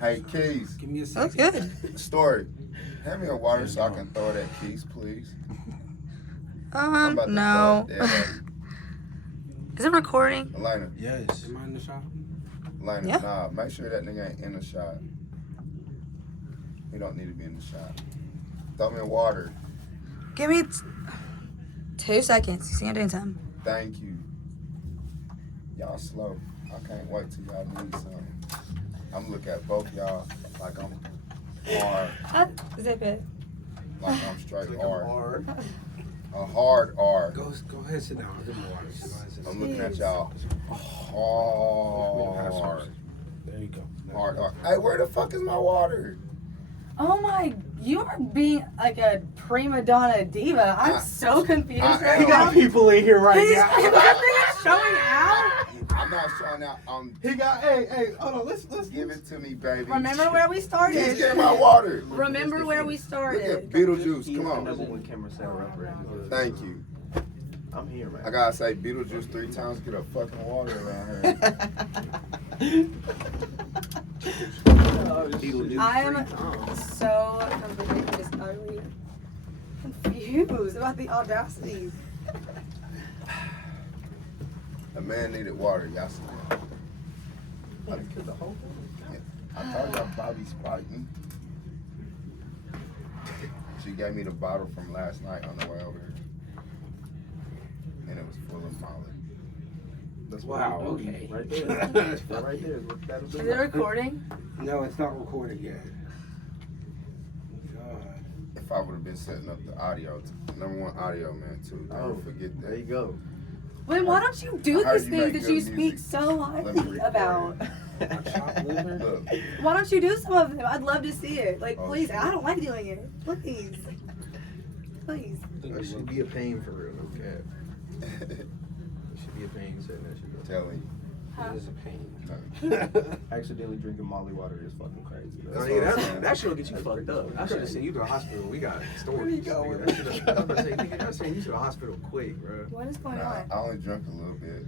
Hey, Keys. Give me a second. That's good. Story. Hand me a water so I can throw it at Keys, please. I'm about to No. throw it dead at Is it recording? Elena. Yes. Am I in the shop? Elena, Yeah. nah, make sure that nigga ain't in the shot. He don't need to be in the shot. Throw me water. Give me 2 seconds. You see I'm doing time. Thank you. Y'all slow. I can't wait till y'all need something. I'm looking at both y'all like I'm hard. Zip it. Like I'm straight hard. Hard. A hard R. Go ahead, sit down. Give me water. Go ahead, sit down. I'm looking at y'all hard. There you go. Hard R. Hey, where the fuck is my water? Oh my, you are being like a prima donna diva. I'm so confused right You now. got people in here right These now. people are showing out. I'm not showing out. He got, hey, hold on, let's Give it to me, baby. Remember where we Please started. get my water. Remember where we Look at started. Beetlejuice. He's Come the number on. one camera seller rapper. Thank you. I'm here, man. I gotta say Beetlejuice 3 times. Get a fucking water around here. I am so completely just utterly confused about the audacity. A man needed water. Y'all see that? I told y'all Bobby Spriting. She gave me the bottle from last night on the way over here. And it was full of Molly. That's Wow, what we do. okay. Right there. Right there is what that'll do. Is it recording? No, it's not recorded yet. God. If I would have been setting up the audio, #1 audio man too. Don't forget that. There you go. Then why don't you do I heard these you things make that you good speak music. so Let me highly record about? Chopped liver? Look, Why don't you do some of them? I'd love to see it. Like, Oh, please. shit. I don't like doing it. Please. Please. That should be a pain for real, no cap. It should be a pain setting that shit up. telling you. Huh? It is a pain. Accidentally drinking Molly water is fucking crazy. That's I what mean, I'm that, saying. that shit'll get you fucked up. I should have sent you to the hospital. We got stories. Where you going? Nigga, that shit'll- I'm about to say, nigga, I sent you to the hospital quick, bro. What is going Nah, on? I only drank a little bit.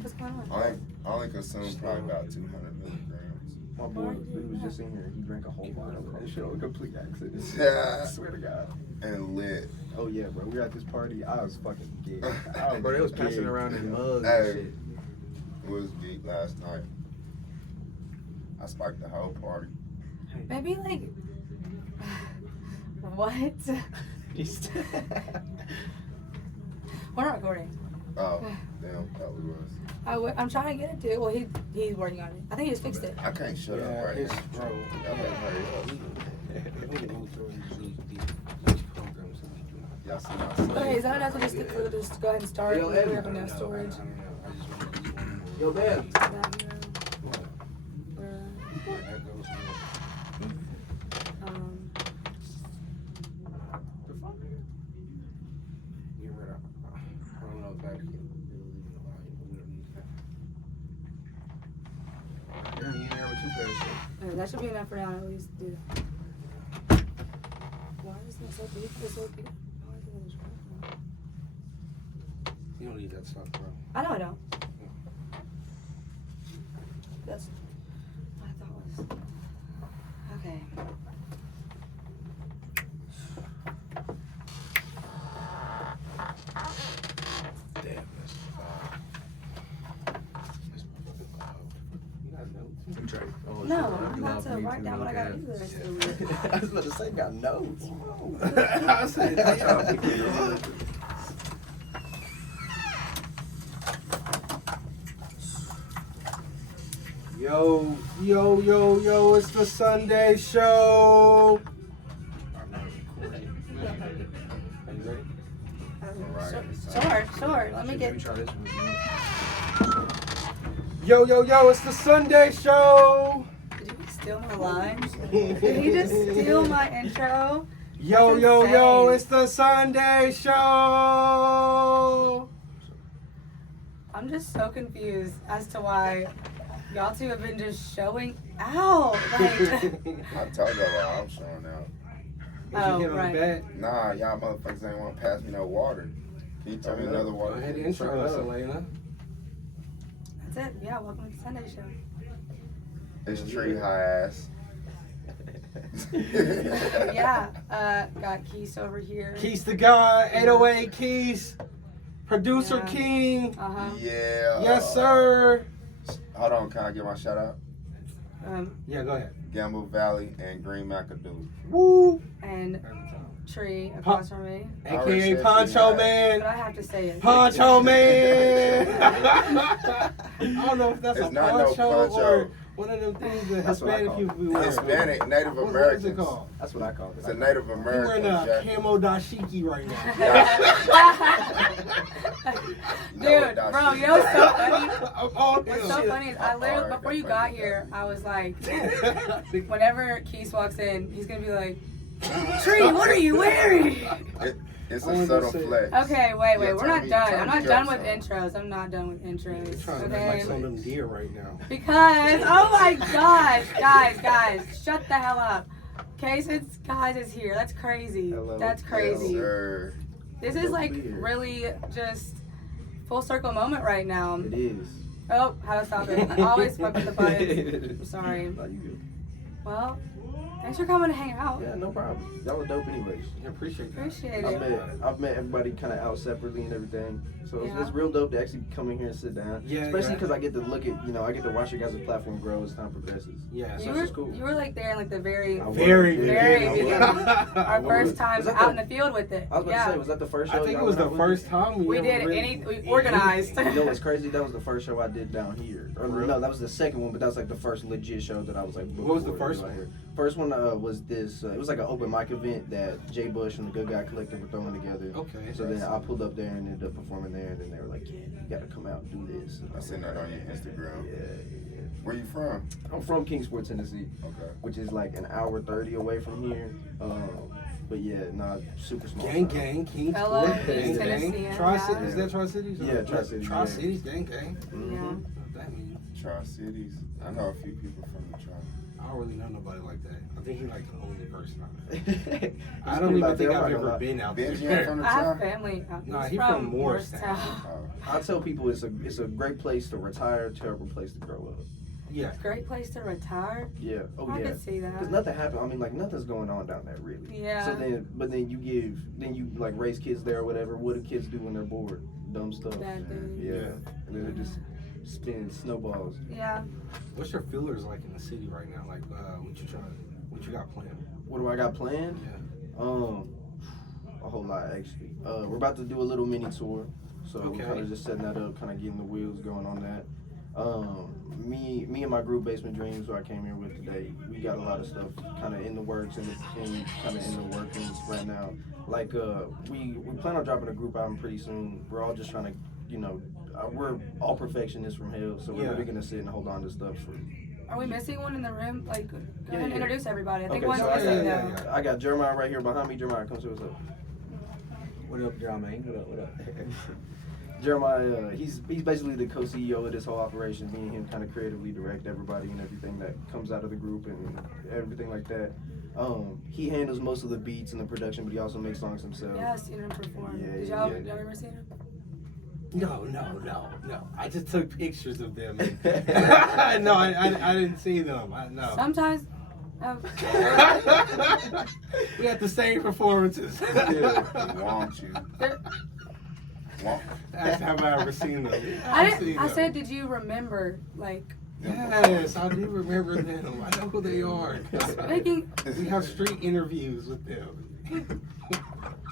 What's going on? I only consumed probably about 200 milligrams. My boy, he was just in here. He drank a whole bottle. This shit was a complete accident. Yeah. I swear to God. And lit. Oh yeah, bro. We were at this party. I was fucking geeked. Bro, They was passing around in mugs Hey. and shit. It was geek last night. I spiked the whole party. Maybe like what? We're not recording. Oh, damn, that was. I'm trying to get it to. Well, he's working on it. I think he just fixed it. I can't shut up Yeah, right it's now. bro. Y'all better hurry up. We need to go through these programs that we do not. Y'all see my Okay, is slave? that enough to just go ahead and start? Yo, We Eddie. have enough storage. Yo, man. That, Get rid of. I don't know if that can Yeah, you in there with 2 pairs of shit. that should be enough for now. At least do. Why is that so big? It's so big. Why is it in this room? You don't need that stuff, bro. I know I don't. That's what I thought was. Okay. Damn, that's motherfucking loud. You got notes? You try. Oh, No, shit, I'm that'd be about loud to for me write too, down what I gotta okay. do the rest of the week. I was about to say, got notes. I said, damn. Yo, it's the Sunday show. I'm not recording. Are you ready? Sure. Let me Shit, get. we try this one. Yo, it's the Sunday show. Did you steal my lines? Did he just steal my intro? Yo, That's insane. it's the Sunday show. I'm just so confused as to why y'all two have been just showing out. Like, I told y'all why I'm showing out. Oh, Did you get on right. the bed? Nah, y'all motherfuckers ain't want to pass me no water. Can you tell me another Go water? ahead and intro us, Elena. that's it. Yeah, welcome to the Sunday show. It's tree high ass. Yeah, got Keys over here. Keys the God, 808 Keys, producer Yeah. King. Uh-huh. Yeah. Yes, sir. Hold on, can I get my shout out? Yeah, go ahead. Gamble Valley and Green McAdoo. Woo. And Tree across from me. AKA Poncho Man. But I have to say it. Poncho Man. I don't know if that's It's a not no poncho poncho. or one of them things that That's what I Hispanic call it. people be wearing. Hispanic, Native What is it Americans. called? That's what I call it. It's a Native You're American wearing a jacket. camo dashiki right now. Dude, bro, you know what's so funny? Oh, What's so funny is I literally, before you got here, I was like, whenever Keys walks in, he's gonna be like, Tree, what are you wearing? It's I a wanted subtle to say- flex. Okay, wait, Yeah, we're turn not me- done. turn I'm me not done jokes with on. intros. I'm not done with You're intros. trying to make like some of Okay? them deer right now. Because, oh my gosh, guys, shut the hell up. Caysen's guys is here. That's crazy. Hello. That's crazy. Yes, sir. This is like Weird. really just full circle moment right now. It is. Oh, how to stop it. I always fuck with the buttons. I'm sorry. No, you good. Well, thanks for coming to hang out. Yeah, no problem. Y'all were dope anyways. I appreciate that. Appreciate I've it. met everybody kind of out separately and everything, so Yeah. it's real dope to actually come in here and sit down. Yeah, especially yeah. because I get to look at, I get to watch your guys' platform grow as time progresses. Yeah, You so were, it's cool. you were like there in like the very, I was. Very very I was. beginning. Our Was first it- time was that out the- in the field with it. I was about to Yeah. say, was that the first show? I think it y'all was the went out with? first time We ever did really- we organized. You know what's crazy? That was the first show I did down here. Or, no, that was the second one, but that was like the first legit show that I was like. What was the before first out one? here. First one was this. It was like an open mic event that Jay Bush and the Good Guy Collective were throwing together. Okay. So then I pulled up there and ended up performing there, and then they were like, "Yeah, you gotta come out and do this." And I seen that on your Instagram. Yeah. Where you from? I'm from Kingsport, Tennessee, Okay. which is like an hour 30 away from here. But yeah, not super small. Gang, town. gang, Kingsport, Hello, gang, East gang. Tennessee, Tri-Cities, yeah. is that Tri-Cities? Yeah, Tri-Cities, yeah. Tri-Cities, gang, gang. Mhm. Yeah. What that mean? Tri-Cities. I know a few people from the Tri. I don't really know nobody like that. I think he's like the only person out there. It's I don't cool even out think there, I've I'm not ever gonna lie. been out Benji there. from the I have Tri? family. Nah, He's he from Morristown. Oh. I tell people it's a great place to retire, terrible place to grow up. Yeah. Great place to retire. Yeah. Oh I yeah. could see that. Because nothing happened. I mean, like nothing's going on down there really. Yeah. So then you like raise kids there or whatever. What do kids do when they're bored? Dumb stuff. Bad things. Yeah. And then they just spin snowballs. Yeah. What's your feelers like in the city right now? Like, what you got planned? What do I got planned? Yeah. A whole lot actually. We're about to do a little mini tour, so Okay. we're kind of just setting that up, kind of getting the wheels going on that. Me and my group Basement Dreams, who I came here with today, we got a lot of stuff kind of in the works and kind of in the workings right now. Like we plan on dropping a group album pretty soon. We're all just trying to, we're all perfectionists from hell, so we're Yeah. really gonna sit and hold on to stuff for. Are we missing one in the room? Like, go Yeah, ahead and yeah. introduce everybody. I think Okay, one's so missing yeah. though. I got Jeremiah right here behind me. Jeremiah, come say what's up. What up, Jermaine? What up? Jeremiah, he's basically the co-CEO of this whole operation. Me and him kind of creatively direct everybody and everything that comes out of the group and everything like that. He handles most of the beats and the production, but he also makes songs himself. Yeah, I've seen him perform. Yeah, Did yeah, y'all, yeah. y'all ever seen him? No. I just took pictures of them. No, I didn't see them. No. Sometimes. Oh. We had the same performances. Want you. Want. That's have I ever seen them. I said, did you remember, like, Yes, I do remember them. I know who they are. making. We have street interviews with them.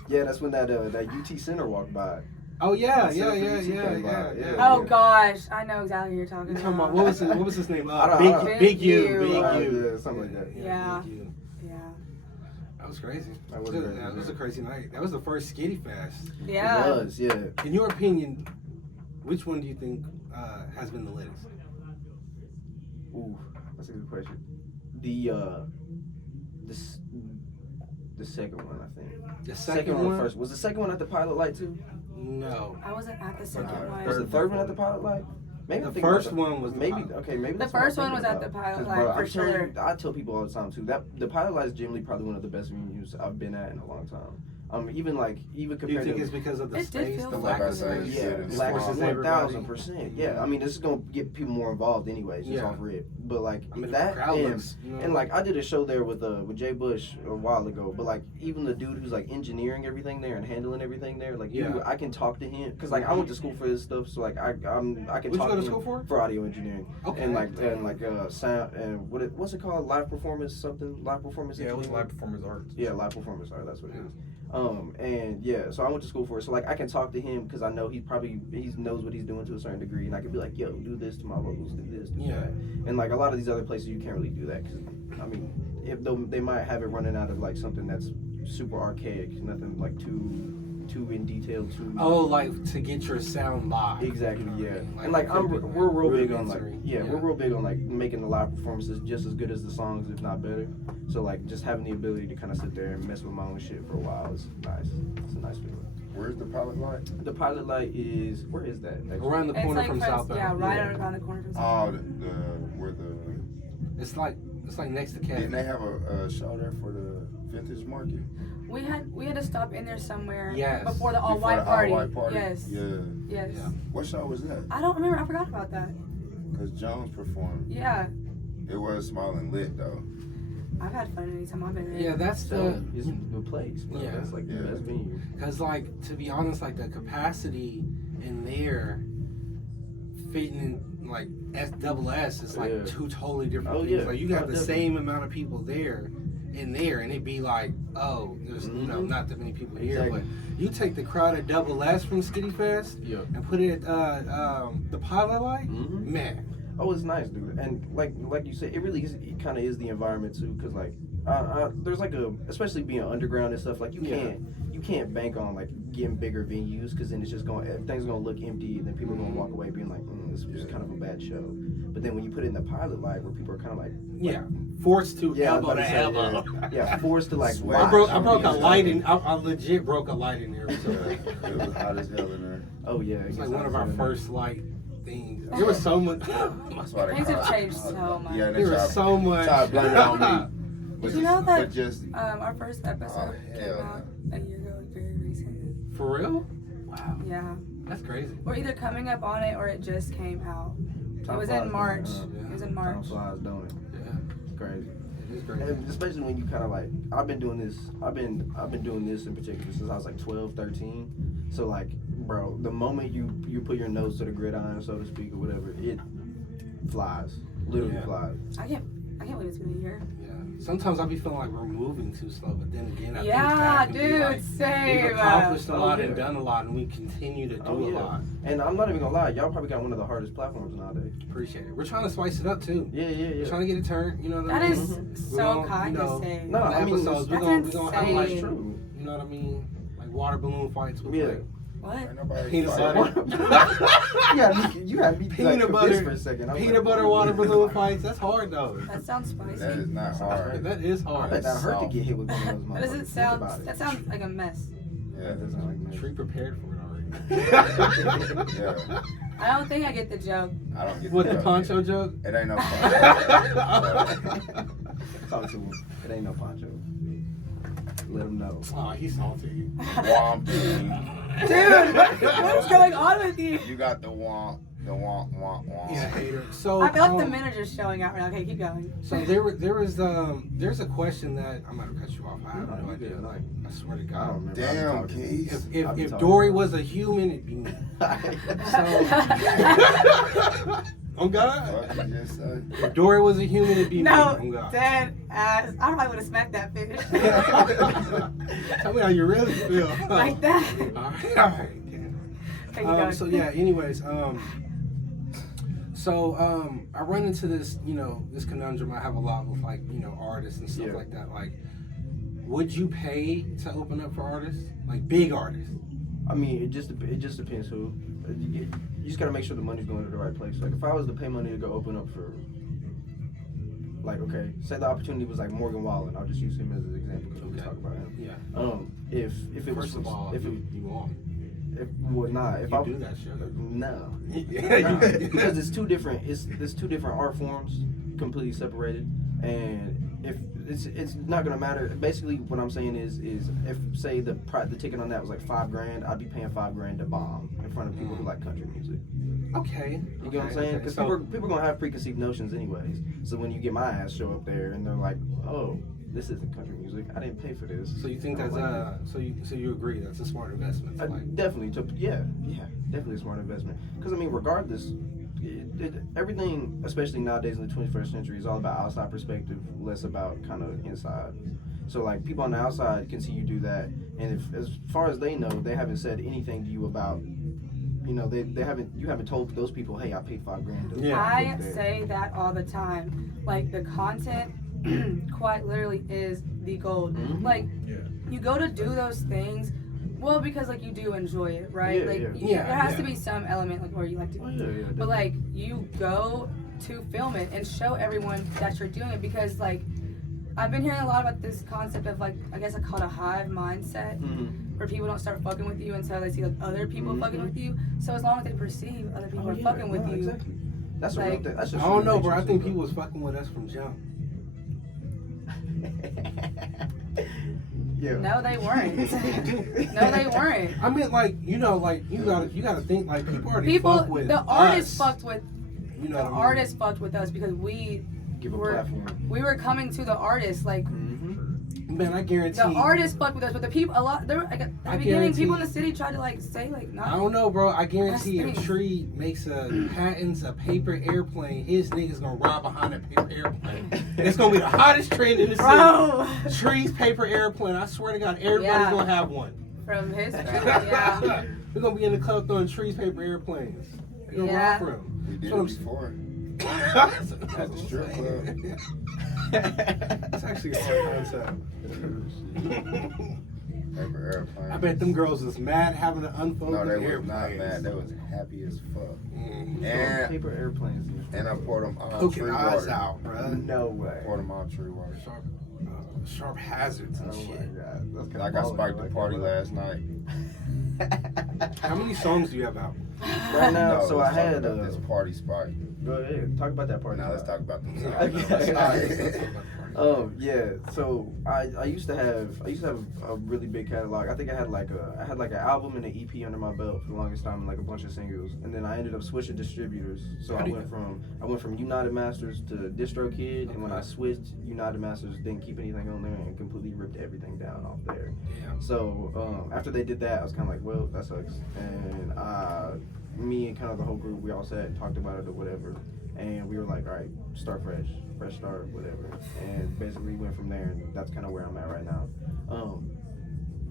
Yeah, that's when that UT Center walked by. Oh yeah. Yeah. Oh gosh, I know exactly what you're talking You about. talking about what was his name? I don't- Big Big U. U. Yeah, something like that. Yeah. Big U. Yeah. That was crazy. That was That crazy. was a crazy night. That was the first Skitty Fest. Yeah. It was, yeah. In your opinion, which one do you think has been the latest? Ooh, that's a good question. The second one, I think. The second one? first. Was the second one at the Pilot Light too? No. I wasn't at the second Was one. the third one at the Pilot Light? Maybe The I'm thinking about first one was the maybe Pilot. okay. Maybe The that's what I'm first one thinking was at the about. Pilot 'Cause, Light, bro, for I'm telling sure. you, I tell people all the time too that the Pilot Light is generally probably one of the best venues I've been at in a long time. Even Do you compared think to it's because of the It did space, feel the like lack of it. space? yeah, It's lack forces of everybody. 1,000%. Yeah, I mean, this is gonna get people more involved anyways, just Yeah. off rip. But like I mean, that the crowd and, looks, you know, and like I did a show there with Jay Bush a while ago. But like even the dude who's like engineering everything there and handling everything there, like Yeah. I can talk to him because like I went to school for this stuff, so like I can What'd you talk go to him school for? for audio engineering. Okay. And like sound and what's it called, live performance Yeah, it was engineering? live performance arts. Yeah, live performance art, that's what it Yeah. is. And yeah, so I went to school for it. So like I can talk to him because I know he knows what he's doing to a certain degree, and I can be like, yo, do this to my vocals, do this, do Yeah. that. And like a lot of these other places, you can't really do that because I mean, they might have it running out of like something that's super archaic, nothing like too in detail, too. Oh, like to get your sound live. Exactly, yeah. Like And like we're real big on like rudimentary. we're real big on like making the live performances just as good as the songs, if not better. So like just having the ability to kind of sit there and mess with my own shit for a while is nice. It's a nice feeling. Where's the pilot light? The pilot light is where is that? Actually? Around the It's corner like from Southbound. Yeah, right Yeah. around the corner from Oh, Southbound. where the It's like next to didn't Kevin. they have a show there for the vintage market? We had to stop in there somewhere Yes. before the all Before white the party. all-white party? Yes. Yeah. Yes. Yeah. What show was that? I don't remember. I forgot about that. Because Jones performed. Yeah. It was small and lit though. I've had fun anytime I've been there. Yeah, that's So it's a good place. Bro. Yeah. That's like the Yeah. best venue. because like to be honest, like the capacity in there fitting in like S is like Yeah. two totally different Oh, things. yeah. Like you have Oh, the definitely. same amount of people there in there, and it'd be like, oh, there's Mhm. not that many people here. Exactly. But you take the crowd at S from Skitty Fest Yeah. and put it at the Pilot Light, Mhm. man. Oh, it's nice, dude. And like you said, it really is. It kind of is the environment too, because like there's like especially being underground and stuff. Like you can't bank on like getting bigger venues because then it's just everything's gonna look empty, and then people are gonna walk away being like, this was kind of a bad show. But then when you put it in the pilot light, where people are kind of like Forced to I was elbow about to to say, elbow. yeah, forced to like Sweat. I watch. broke a Yeah. light in. I legit broke a light in there. So Yeah. It was hot as hell in there. Oh yeah, it's it like gets one of hot our as hell. first light things. There was so much. That's why they Things call have it- changed so much. Yeah, they There was try- so much. try to blame it on me. But Did you know that but just our first episode Oh, came hell out a year ago, like very recent? For real? Wow, Yeah. that's crazy. We're either coming up on it or it just came out. It Time was flies, in March. don't it? It was in Time March. flies, don't it? Yeah, It's crazy. it is crazy. And especially when you kind of like, I've been doing this in particular since I was like 12, 13. So like, bro, the moment you put your nose to the gridiron, so to speak, or whatever, it flies, literally Yeah. flies. I can't believe it's been a year. Yeah. Sometimes I be feeling like we're moving too slow, but then again, I think Yeah, that can be dude, like, same. we've accomplished a Oh, lot yeah. and done a lot, and we continue to do Oh, a yeah. lot. And I'm not even gonna lie, y'all probably got one of the hardest platforms nowadays. Appreciate it. We're trying to spice it up too. Yeah, yeah, We're yeah. trying to get it turned. You know what I That mean? is Mhm. so We're gonna, kind you know, to say. No, In the I mean, episodes, we're that's gonna have insane. like, It's true. you know what I mean? Like water balloon fights with Yeah. like, What? ain't nobody Peanut fighting. butter. you had me Peanut like, butter- for a second. I was peanut like, butter water balloon fights. That's hard though. That sounds spicy. That is not hard. That is I hard. bet that hurt to Soft. get hit with one of those. That doesn't motherfuckers. sound. Think about it. That sounds like a mess. Yeah, That doesn't like me. Tree prepared for it already. yeah. I don't think I get the joke. I don't get What, the joke. poncho joke? It ain't no poncho. Talk to him. It ain't no poncho. Let him know. Oh, he's salty. Womp. Dude, what's going on with you? You got the womp. He's a hater. So I feel like the manager's showing out right now. Okay, keep going. So there's a question that I'm gonna cut you off. I have no idea. Like I swear to I don't God. remember. Damn, I've been talking. Keys. If Dory was a human, it'd be me. On God. What you just say? If Dory was a human, it'd be No, me. On God. dead ass. I probably would have smacked that fish. Tell me how you really feel. Like that. All right. Okay, keep going. So yeah. Anyways, I run into this, this conundrum I have a lot with like, artists and stuff Yeah. like that. Like, would you pay to open up for artists, like big artists? I mean, it just depends who. You just gotta make sure the money's going to the right place. Like, if I was to pay money to go open up for, like, okay, say the opportunity was like Morgan Wallen. I'll just use him as an example because we Okay. talk about him. Yeah. If it was First of all, if it you won't. if well nah if You I do that shit. no Yeah, because it's two different art forms completely separated, and if it's not gonna matter. Basically, what I'm saying is if say the ticket on that was like $5,000, I'd be paying $5,000 to bomb in front of people who like country music. Okay. You get what I'm saying? Because people are gonna have preconceived notions anyways. So when you get my ass show up there and they're like, oh, this isn't country music. I didn't pay for this. So you think that's so you agree that's a smart investment? Definitely. Definitely a smart investment. Because I mean, regardless, everything, especially nowadays in the 21st century, is all about outside perspective, less about kind of inside. So like people on the outside can see you do that, and if as far as they know, they haven't said anything to you about. You know, you haven't told those people, hey, I paid $5,000. Yeah. I say that all the time. Like the content quite literally is the gold. Mhm. Like you go to do those things, well, because like you do enjoy it, right? Yeah, like yeah. there has to be some element like where you like to. But like you go to film it and show everyone that you're doing it because like I've been hearing a lot about this concept of like I guess I call it a hive mindset. Where people don't start fucking with you until they see like other people fucking with you. So as long as they perceive other people are fucking with you, exactly. That's like, a real thing. That's just I don't know, bro. I think people people was fucking with us from jump. Yeah. no, they weren't. No, they weren't. I mean, like you gotta think like people already fuck with the artists us. fucked with. You know The what I mean? artists fucked with us because we Give a were platform. we were coming to the artists like. Man, I guarantee. The artists fucked with us, but the people, there were, like, at the beginning, people in the city tried to, like, say, like, not. I don't know, bro. I guarantee That's if Tree patents a paper airplane, his niggas gonna ride behind that paper airplane. It's gonna be the hottest trend in the Bro. city. Tree's paper airplane. I swear to God, everybody's Yeah. gonna have one. From history, yeah. We're gonna be in the club throwing Tree's paper airplanes. They're gonna Yeah. ride for him. We did So it before. That's At the strip club. It's actually a hard concept. Paper airplane. I bet them girls was mad having to unfold No, the they was airplanes. not mad. They was happy as fuck. Mm. And Paper airplanes. and I poured them on Poking tree eyes water. out, bro. No way. Poured them on tree water. Sharp hazards and Oh my shit. god. That's kinda Like I baller, spiked the like party that. last night. How many songs do you have out? Right now, No, so let's I talk had about this party spot. Go ahead, talk about that part. Now let's talk about them. Okay. Yeah. So I used to have a really big catalog. I think I had like an album and an EP under my belt for the longest time, and like a bunch of singles. And then I ended up switching distributors. So I went from United Masters to DistroKid, and when I switched, United Masters didn't keep anything on there and completely ripped everything down off there. Yeah. So after they did that, I was kind of like, well, that sucks. And me and kind of the whole group, we all sat and talked about it or whatever. And we were like, all right, start fresh start, whatever. And basically went from there, and that's kind of where I'm at right now.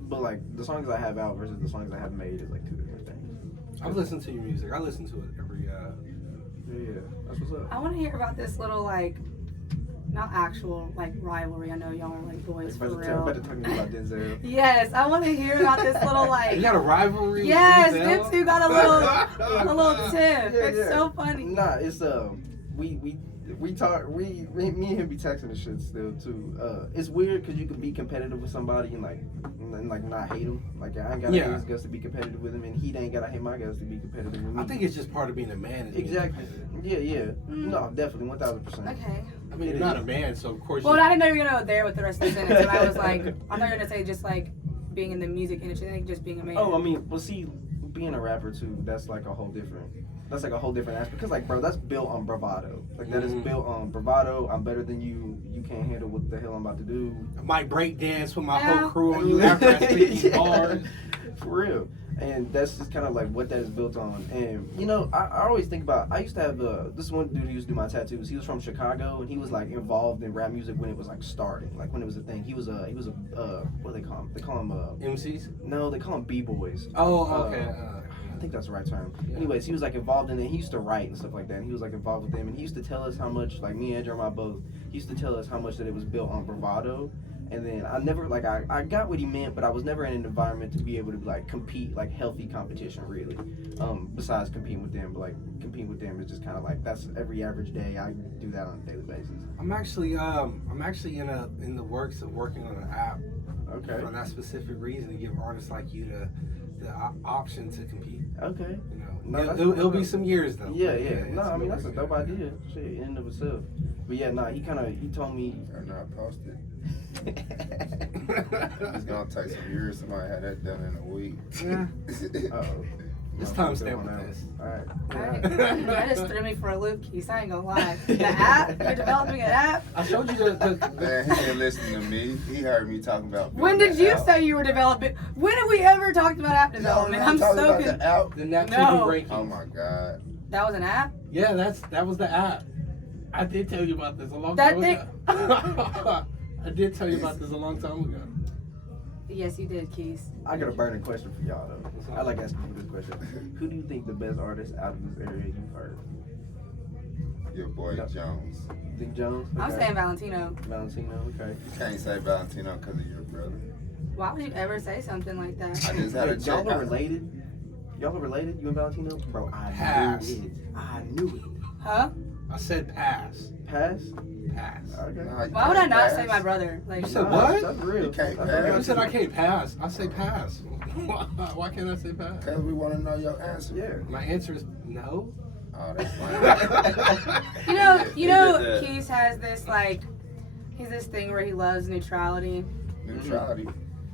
But like the songs I have out versus the songs I have made is like two different things. I've listened to your music. I listen to it every. Yeah, that's what's up. I want to hear about this little, like, not actual, like, rivalry. I know y'all are, like, boys for real. Better talking about Denzel. Yes, I want to hear about this little, like. You got a rivalry? Yes, with them Denzel? two got a little tip. Yeah, It's yeah. so funny. Nah, it's we talk me and him be texting and shit still too. It's weird because you can be competitive with somebody and like not hate him. Like I ain't gotta hate his guts to be competitive with him, and he ain't gotta hate my guts to be competitive with me. I think it's just part of being a man. is being exactly. competitive. Yeah. No, definitely 1,000%. Okay. I mean, you're not a man, so of course. Well, I didn't know you were going to go there with the rest of the sentence. And I was like, I thought you were going to say just, like, being in the music industry, I think just being a man. Oh, I mean, well, see, being a rapper too, that's like a whole different aspect. Because like, bro, that's built on bravado. Like that is built on bravado. I'm better than you. You can't handle what the hell I'm about to do. I might break dance with my Yeah. whole crew on you after I spit these bars. For real. And that's just kind of like what that is built on. And you know, I always think about. I used to have this one dude who used to do my tattoos. He was from Chicago, and he was like involved in rap music when it was like starting, like when it was a thing. He was a what do they call him? They call him MCs? no, they call him b-boys. Oh, okay. I think that's the right term. Yeah. Anyways, he was like involved in it. He used to write and stuff like that. And he was like involved with them. And he used to tell us how much, like me and Jeremiah both, he used to tell us how much that it was built on bravado. And then I never, like, I got what he meant, but I was never in an environment to be able to, like, compete, like, healthy competition, really. Besides competing with them, but, like, competing with them is just kind of like, that's every average day. I do that on a daily basis. I'm actually in the works of working on an app. Okay. For that specific reason, to give artists like you the option to compete. Okay. You know, No, that's it'll dope. be some years though. Yeah. But No, I mean, that's a it's dope gonna idea. Shit, in and of itself. But yeah, nah, he told me. Or not posted. It's gonna take some years. Somebody had that done in a week. Yeah. Uh-oh. It's time stamp with this. Alright. That just threw me for a loop, Keys. I ain't gonna lie. The app? You're developing an app? I showed you the Man, he didn't listen to me. He heard me talking about. When did you say you were developing? When have we ever talked about app development? I'm so about good. the app. the NapTv No. rankings. Oh my god. That was an app? Yeah, that was the app. I did tell you about this a long That time thing- ago. I did tell you about this a long time ago. Yes, you did, Keys. I got a burning question for y'all though. I like asking people this question. Who do you think the best artist out of this area you've heard? Your boy No. Jones. You think Jones? I'm Okay. saying Valentino. Valentino. Okay. You can't say Valentino because of your brother. Why would you ever say something like that? I just had a Wait, y'all check. are related? Y'all are related? You and Valentino? Bro, I Pass. knew it. I knew it. Huh? I said pass. Pass? Pass. Okay. Nah, you Why would I can't not pass. say my brother? Like, You said Nah, what? That's real. You can't That's pass. real. You said I can't pass. I say pass. Why can't I say pass? Because we want to know your answer. Yeah. My answer is no. Oh, that's fine. you know, Keys has this he's this thing where he loves neutrality. Neutrality.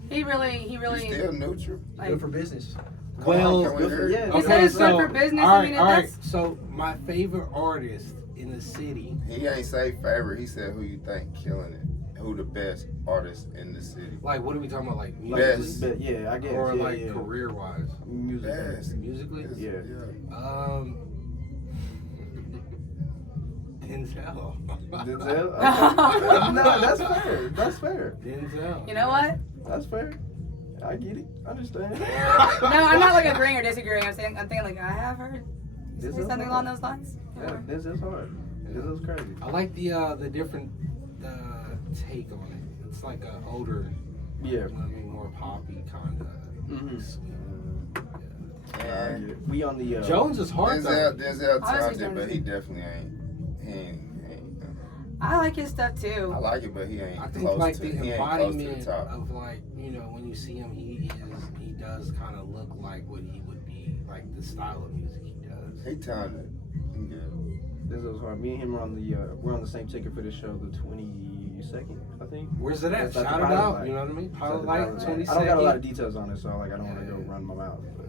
He really, You still neutral. like. Good for business. Come on, Well, can we hear it? yeah. He said it's good for business. All I right, mean, all right. that's So my favorite artist in the city. He ain't say favorite. He said who you think killing it. Who the best artist in the city. Like, what are we talking about? Like Like, musically, but yeah, I guess. or yeah, like yeah. career wise? Music. Yes. Musically, Yeah. Denzel. Denzel? Okay. No, that's fair. That's fair. Denzel. You know what? That's fair. I get it. I understand. No, I'm not like agreeing or disagreeing. I'm thinking like I have heard Denzel's something hard. along those lines. Yeah, Denzel's hard. Denzel's crazy. I like the different take on it. It's like a older, Yeah. you know what I mean, more poppy kind of Mhm. sweet. I Yeah. get it. We on the Jones is hard though. Denzel Honestly, talented, but Jones- he definitely ain't. He ain't. I like his stuff too. I like it, but he ain't I think close like to. the He ain't close to embodiment the top. of like, you know, when you see him, he does kind of look like what he would be, like the style of music he does. He talented. He good. Denzel's hard. Me and him are on the we're on the same ticket for the show, the 22nd, I think. Where's it at? It's at the Shout it Pilot out. Light. You know what I mean? It's at Pilot the Light, Pilot Light. 22nd. I don't got a lot of details on it, so like I don't want to Yeah. go run my mouth. But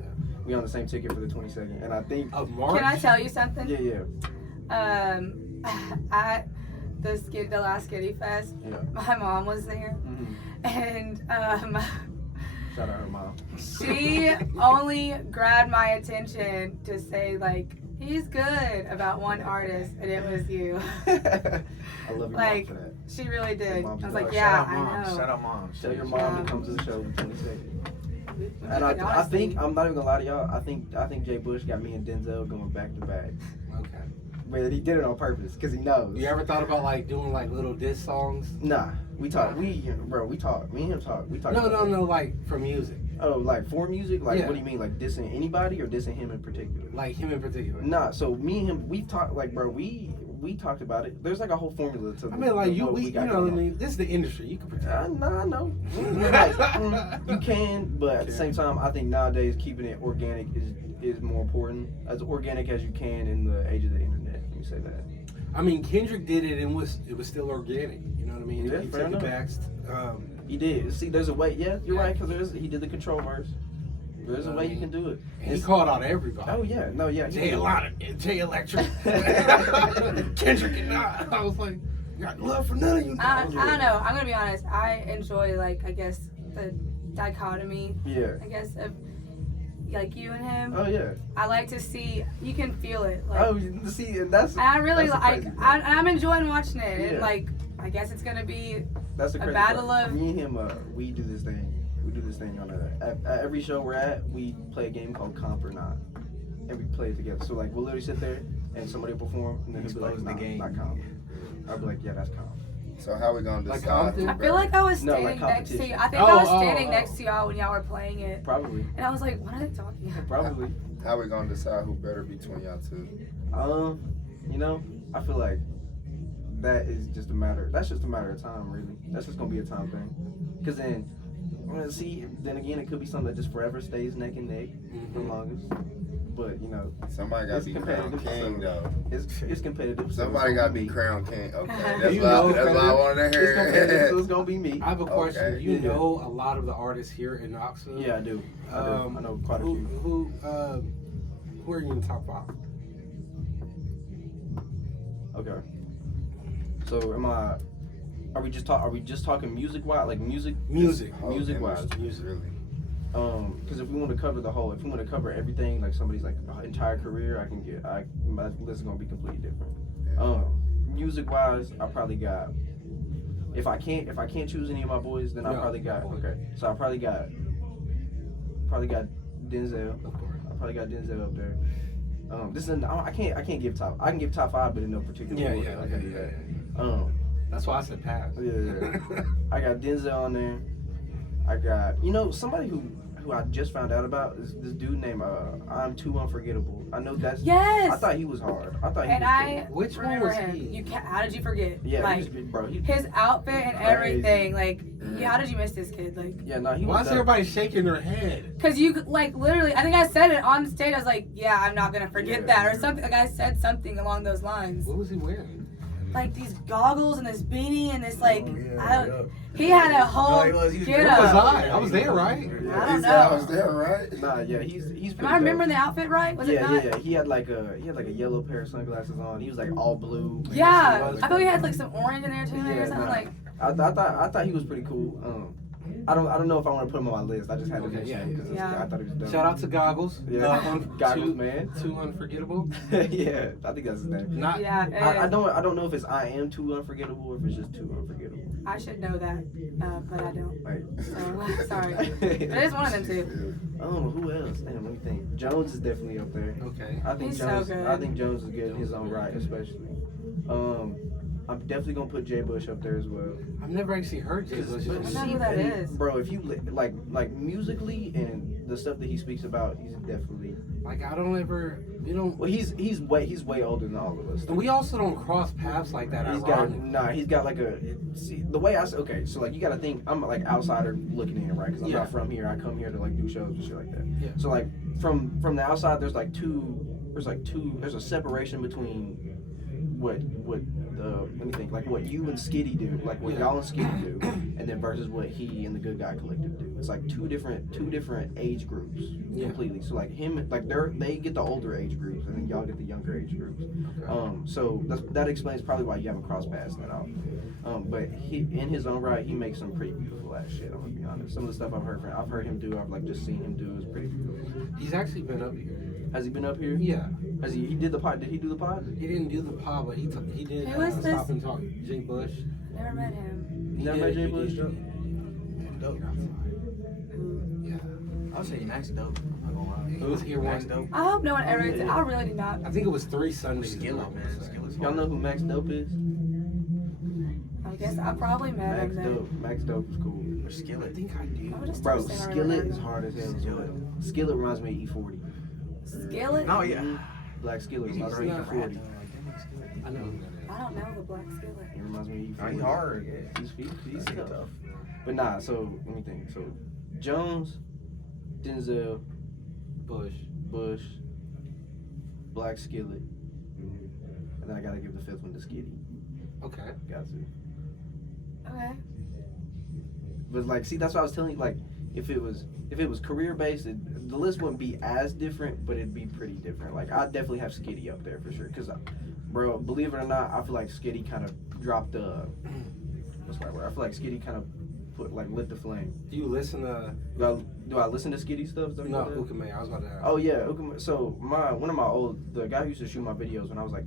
we on the same ticket for the 22nd, and I think Of March. Can I tell you something? yeah. At the last Skitty Fest, Yeah. my mom was there, Mm-hmm. and Shout out her mom. she only grabbed my attention to say like he's good about one artist, and it was you. I love your Like, mom for that. She really did. I mom's was good. like, Shout yeah, out I mom. know. Shout out mom. Tell your Yeah. mom to come to the show the 22nd. And I Honestly. think I'm not even gonna lie to y'all. I think Jay Bush got me and Denzel going back to back. Okay. But he did it on purpose because he knows. You ever thought about like doing like little diss songs? Nah, we talk. We talk. Me and him talk. We talk. No, like for music. Oh, like for music? Like Yeah. what do you mean? Like dissing anybody or dissing him in particular? Like him in particular. Nah. So me and him, we talked. Like, bro, we talked about it. There's like a whole formula to. I mean, like you, what you got know what I going on. mean. This is the industry. You can pretend. Nah, I know. Like, you can, but at the same time, I think nowadays keeping it organic is more important. As organic as you can in the age of the internet. Let me say that. I mean, Kendrick did it and it was still organic. You know what I mean? Yeah, he fair took it enough. back. He did. See, there's a way. Yeah, you're right. Because he did the control verse. There's a way you can do it. And he called out everybody. Oh yeah, no, yeah. Jay Electric, Kendrick, and I was like, got love for none of you. I don't know. I'm gonna be honest. I enjoy like I guess the dichotomy. Yeah. I guess of like you and him. Oh yeah. I like to see. You can feel it. Like, Oh, see, and that's. and I really that's the like. crazy part. I'm enjoying watching it. Yeah. And like, I guess it's gonna be. That's the a crazy battle part. of- Me and him. We do this thing. We do this thing on at every show we're at. We play a game called Comp or Not, and we play it together. So like we'll literally sit there and somebody will perform, and then he'll be like, Expose the nah, game. not Comp. I'll be like, yeah, that's Comp. So how we gonna Like decide? Compton? who I feel like I was No, standing like next to you. competition. I think I was Oh, standing oh. next to y'all when y'all were playing it, Probably. and I was like, "What are they talking about?" Probably. How we gonna decide who better between y'all two? You know, I feel like that's just a matter of time, really. That's just gonna be a time thing. Cause then again, it could be something that just forever stays neck and neck for the longest. but you know, Somebody got to It's be crowned competitive, king, so- though. it's competitive. so Somebody it's got to gonna be crowned king. Okay, You that's know, what I wanted to It's competitive, so hear. it's gonna be me. I have a question. Okay. Do you Yeah. know a lot of the artists here in Knoxville? Yeah, I do. I know quite a who, few. Who are you in the top 5? Okay. So are we just talking music wise, like music? Music. Music wise. Music, really. Because if we want to cover if we want to cover everything, like somebody's like entire career, my list is gonna be completely different. Music wise, I probably got. If I can't choose any of my boys, then I probably got. Okay, so I probably got Denzel. Of course. I probably got Denzel up there. I can't give top. I can give top 5, but in no particular order. I can do that. That's why I said pass. Yeah. I got Denzel on there. I got somebody who I just found out about is this dude named I'm Too Unforgettable. I know that's. Yes. I thought he was hard. I thought he And was I cool. Which one remember was him. he? You can't. How did you forget? Yeah, like he's his outfit and Crazy. everything. Like, how did you miss this kid? Like, yeah, no, he Why was is dope. everybody shaking their head? cause you like literally. I think I said it on stage. I was like, yeah, I'm not gonna forget Yeah. that or something. Like I said something along those lines. What was he wearing? Like these goggles and this beanie and this like. yeah. He had a whole he was get Where was up. I? I was there, right? I He don't said I know. was there, right? Nah, yeah, he's Am pretty I remembering dope. the outfit right? Was it Yeah, not? yeah, he had like a yellow pair of sunglasses on. He was like all blue. Yeah, was. I thought he had like some orange in there too, Yeah, or something nah. like. I thought he was pretty cool. I don't know if I want to put him on my list. I just had to Okay, mention yeah. him because Yeah. I thought he was dope. Shout out to Goggles. Yeah, Goggles, Too- man. Too Unforgettable. Yeah, I think that's his name. Not. Yeah, I don't know if it's I am too unforgettable or if it's just too unforgettable. I should know that, but I don't. Like, So sorry. It is one of them two. who else? Damn, let me think. Jones is definitely up there. Okay. I think He's so Jones. good. I think Jones is good in his own right, especially. I'm definitely gonna put Jay Bush up there as well. I've never actually heard Jay Bush. I don't know who that is. Bro, if you like musically and the stuff that he speaks about, he's definitely. Like I don't ever. We don't. Well, he's way older than all of us. And we also don't cross paths like that. He's got like see the way okay, so like you gotta think I'm like outsider looking in, right? Because I'm not from here. I come here to like do shows and shit like that. Yeah. So like from the outside, there's a separation between what let me think, like what you and Skitty do, like what y'all and Skitty do, and then versus what he and the Good Guy Collective do. It's like two different age groups completely. So like him, like they get the older age groups, and then y'all get the younger age groups. So that explains probably why you haven't crossed paths that often. But he, in his own right, he makes some pretty beautiful ass shit. I'm gonna be honest. Some of the stuff I've heard him do, I've like just seen him do is pretty beautiful. He's actually been up here. Has he been up here? Yeah. Has he did the pod? Did he do the pod? He didn't do the pod, but he did Who is this? Stop and Talk. Jay Bush. Never met him. You never met Jay Bush? Dope. Yeah. I'll say Max dope. I'm not gonna lie. He was here Max once. dope. I hope no one ever. I really do not. I think it was 3 Sundays. Skillet, ago, man. I would say. Skillet's Y'all hard. know who Max Dope is? I guess I probably met Max him then. Dope. Max Dope is cool. Or I Skillet. think I do. I would just Bro, say I Skillet remember. is hard as hell. Skillet reminds me of E40. Skillet? Oh yeah. Black Skillet reminds He's me not of rap, E40. I know who that I don't know the black skillet. He reminds me of Nah, E40. he hard. Yeah. He's tough. But nah, so let me think. So Jones, Denzel, is. Bush. Bush, Black Skillet, and then I gotta give the 5th one to Skitty. Okay. Got to. Okay. But like, see, that's what I was telling you. Like, if it was career based, the list wouldn't be as different, but it'd be pretty different. Like, I'd definitely have Skitty up there for sure. Cause, bro, believe it or not, I feel like Skitty kind of dropped what's the right word? I feel like Skitty kind of lit the flame. Do you listen to? Do I listen to Skitty stuff? No, Ukame. I was about to ask. Oh yeah, so the guy who used to shoot my videos when I was like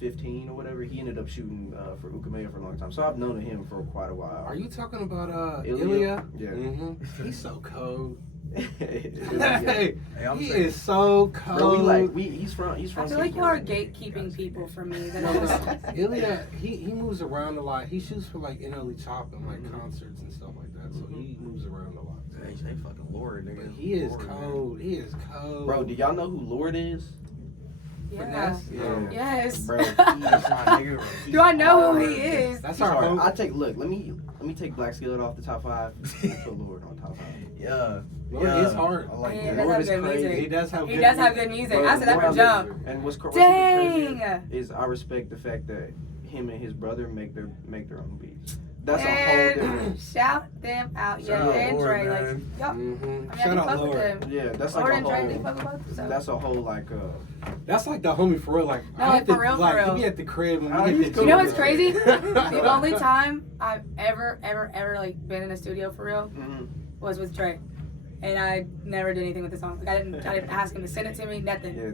15 or whatever, he ended up shooting for Ukamea for a long time. So I've known him for quite a while. Are you talking about Ilya? Ilya? Yeah. Mm-hmm. He's so cold. Yeah. Hey, I'm he saying- is so cold. Bro, he's from. I feel like y'all are gatekeeping people from me. That No, I no. Ilya, he moves around a lot. He shoots for like NLE Chop and like concerts and stuff like that. So he moves around a lot. They fucking Lord, nigga. But he is Lord, man. cold. He is cold. Bro, do y'all know who Lord is? Yeah. Finesse? Yeah. Yes. Bro, he's That's my nigga, bro. Do I know who he hard. is? That's He's our hard. home. I take look. Let me take Black Skillet off the top 5. Put Lord on top 5. Yeah. Lord Yeah. is hard. I like Yeah, that. that's Lord is good crazy. music. He does have He good does have music. good music. Bro, I said that Lord from is- jump. And what's Dang. crazy is I respect the fact that him and his brother make their own beats. That's a whole And different. shout them out. Shout Yeah, out and Lord, Dre. Like, man. y'all. Mm-hmm. I mean, I Shout can out fuck with Lord. them. Yeah, that's Lord like and a Dre, they whole. fuck with both. So. That's a whole like That's like the homie for real. Like, No, I had for to, real, for like, real. he be at the crib and Oh, we he's hit cool. You know the what's crazy? The only time I've ever like been in a studio for real was with Dre, and I never did anything with the song. Like, I didn't ask him to send it to me. Nothing. Yeah,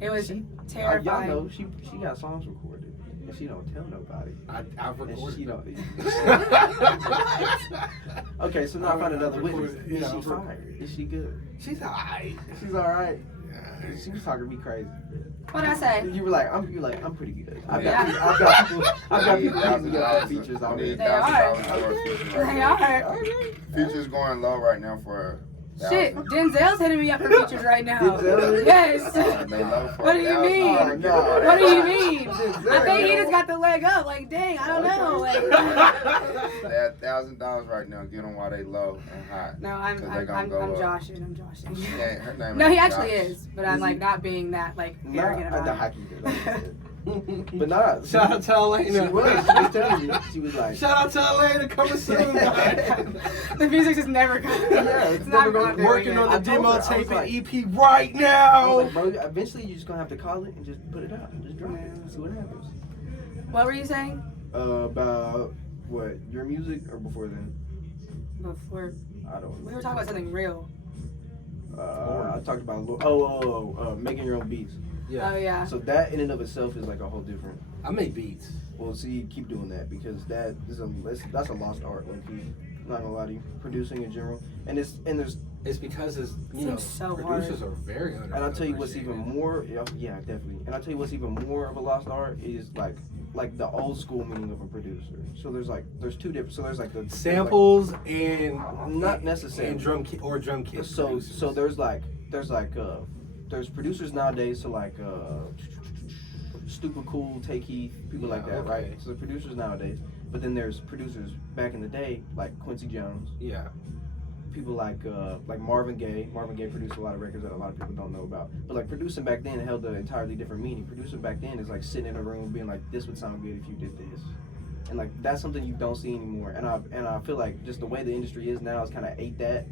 It was y'all terrifying. know she got songs recorded and she don't tell nobody. I've And recorded. she don't. Okay, so now I found another witness. recorded- Is yeah, she I've fired? Is she good? She's alright. She's all right. She was talking to me crazy. What'd I say? You were like, I'm pretty good. I've Yeah. got people hitting me up for features already. They are. They are. Features going low right now for Shit, Denzel's hitting me up for features right now. Denzel? Yes. They low for What do you 1,000. mean? Oh, no. What do you mean? I think he just got the leg up. Like, dang, I don't know. Like, They at $1,000 right now. Get them while they low and hot. no, I'm 'Cause they gonna go up. joshing. I'm joshing. She ain't, her name No, he ain't actually Josh. is, but I'm Is like he? not being that like arrogant Not about the it. hockey dude, like you said. But not. Shout out to She Elena. was telling me. She was like, Shout out to Elena. Coming soon. The music just never comes. Yeah, it's not never gonna- doing Working it. on I the told demo her, I was tape like- and EP right I was now. like, bro, eventually you're just gonna have to call it and just put it out and just drop it and see what happens. What were you saying? About what, your music or before then? Before I don't we know. were talking about something real. I talked about making your own beats. Oh yeah. So that in and of itself is like a whole different. I make beats. Well, see, keep doing that because that's a lost art, low key. Not gonna lie to you, producing in general, and there's It's because it's Seems so producers hard. are very under. and I'll tell you what's even more, yeah, definitely. And I'll tell you what's even more of a lost art is like the old school meaning of a producer. So there's two different. So there's like the samples and not necessarily and drum kits. So there's producers nowadays. So like Stupid Cool, Take Heath, people like that, okay. right? So the producers nowadays. But then there's producers back in the day like Quincy Jones. Yeah. People like Marvin Gaye. Marvin Gaye produced a lot of records that a lot of people don't know about. But like producing back then held an entirely different meaning. Producing back then is like sitting in a room being like, this would sound good if you did this. And like that's something you don't see anymore. And I feel like just the way the industry is now is kind of ate that.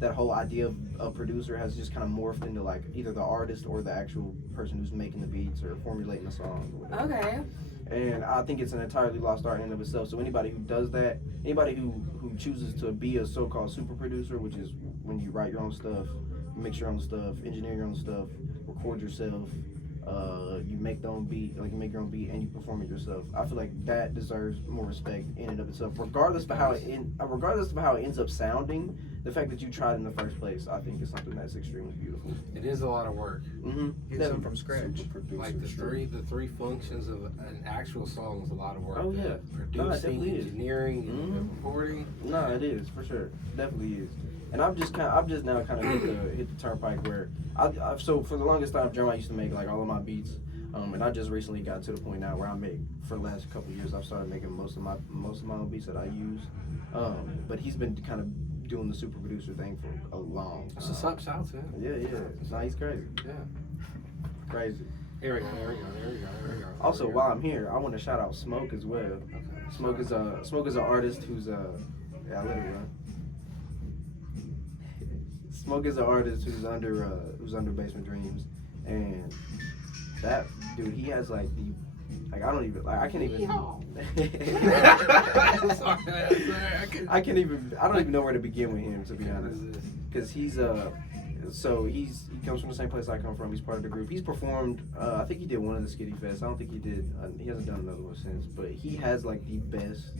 That whole idea of a producer has just kind of morphed into like either the artist or the actual person who's making the beats or formulating the song or whatever. Okay. And I think it's an entirely lost art in and of itself. So anybody who does that, anybody who chooses to be a so-called super producer, which is when you write your own stuff, mix your own stuff, engineer your own stuff, record yourself, you make your own beat, like you make your own beat and you perform it yourself. I feel like that deserves more respect in and of itself, regardless of how it ends up sounding. The fact that you tried in the first place, I think, is something that's extremely beautiful. It is a lot of work. Mm-hmm. Get something from scratch. Super producer, Like the true. three functions of an actual song is a lot of work. Oh, yeah. Producing, No, it definitely is. engineering, and recording. No, it is for sure. Definitely is. And I've just now kind of hit the turnpike where so for the longest time, Jeremiah used to make like all of my beats, and I just recently got to the point now where I make for the last couple of years I've started making most of my own beats that I use. But he's been kind of doing the super producer thing for a long time. That's what's up, shout out to him. Yeah. No, he's crazy. Yeah. Crazy. Here we go. Also, while I'm here, I want to shout out Smoke as well. Okay. Smoke is an artist who's I let it run. Smoke is an artist who's under Basement Dreams, and that dude, he has like the I can't even I don't even know where to begin with him, to be honest, because he comes from the same place I come from. He's part of the group. He's performed. I think he did one of the Skitty Fest. I don't think he did. He hasn't done another one since. But he has like the best.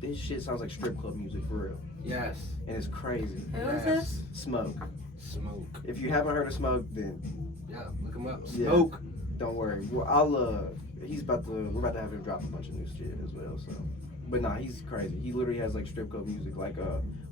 This shit sounds like strip club music for real, Yes. and it's crazy. Who is this? Smoke. Smoke. If you haven't heard of Smoke, then Yeah, look him up. Yeah. Smoke. don't worry. Well, I'll we're about to have him drop a bunch of new shit as well. So, but nah, he's crazy. He literally has like strip club music. Like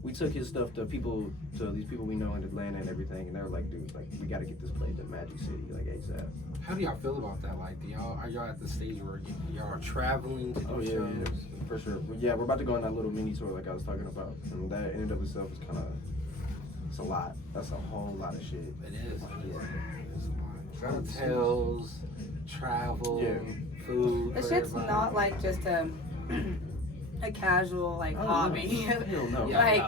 we took his stuff to these people we know in Atlanta and everything, and they were like, dude, like we got to get this played to Magic City like ASAP. How do y'all feel about that? Like, are y'all at the stage where y'all are traveling to do shows? Yeah, for sure. Yeah, we're about to go on that little mini tour like I was talking about, and that in and of itself is kind of, it's a lot. That's a whole lot of shit. It is. It's a lot. Hotels, travel, food. The shit's not like just a casual hobby. Hell no. Like,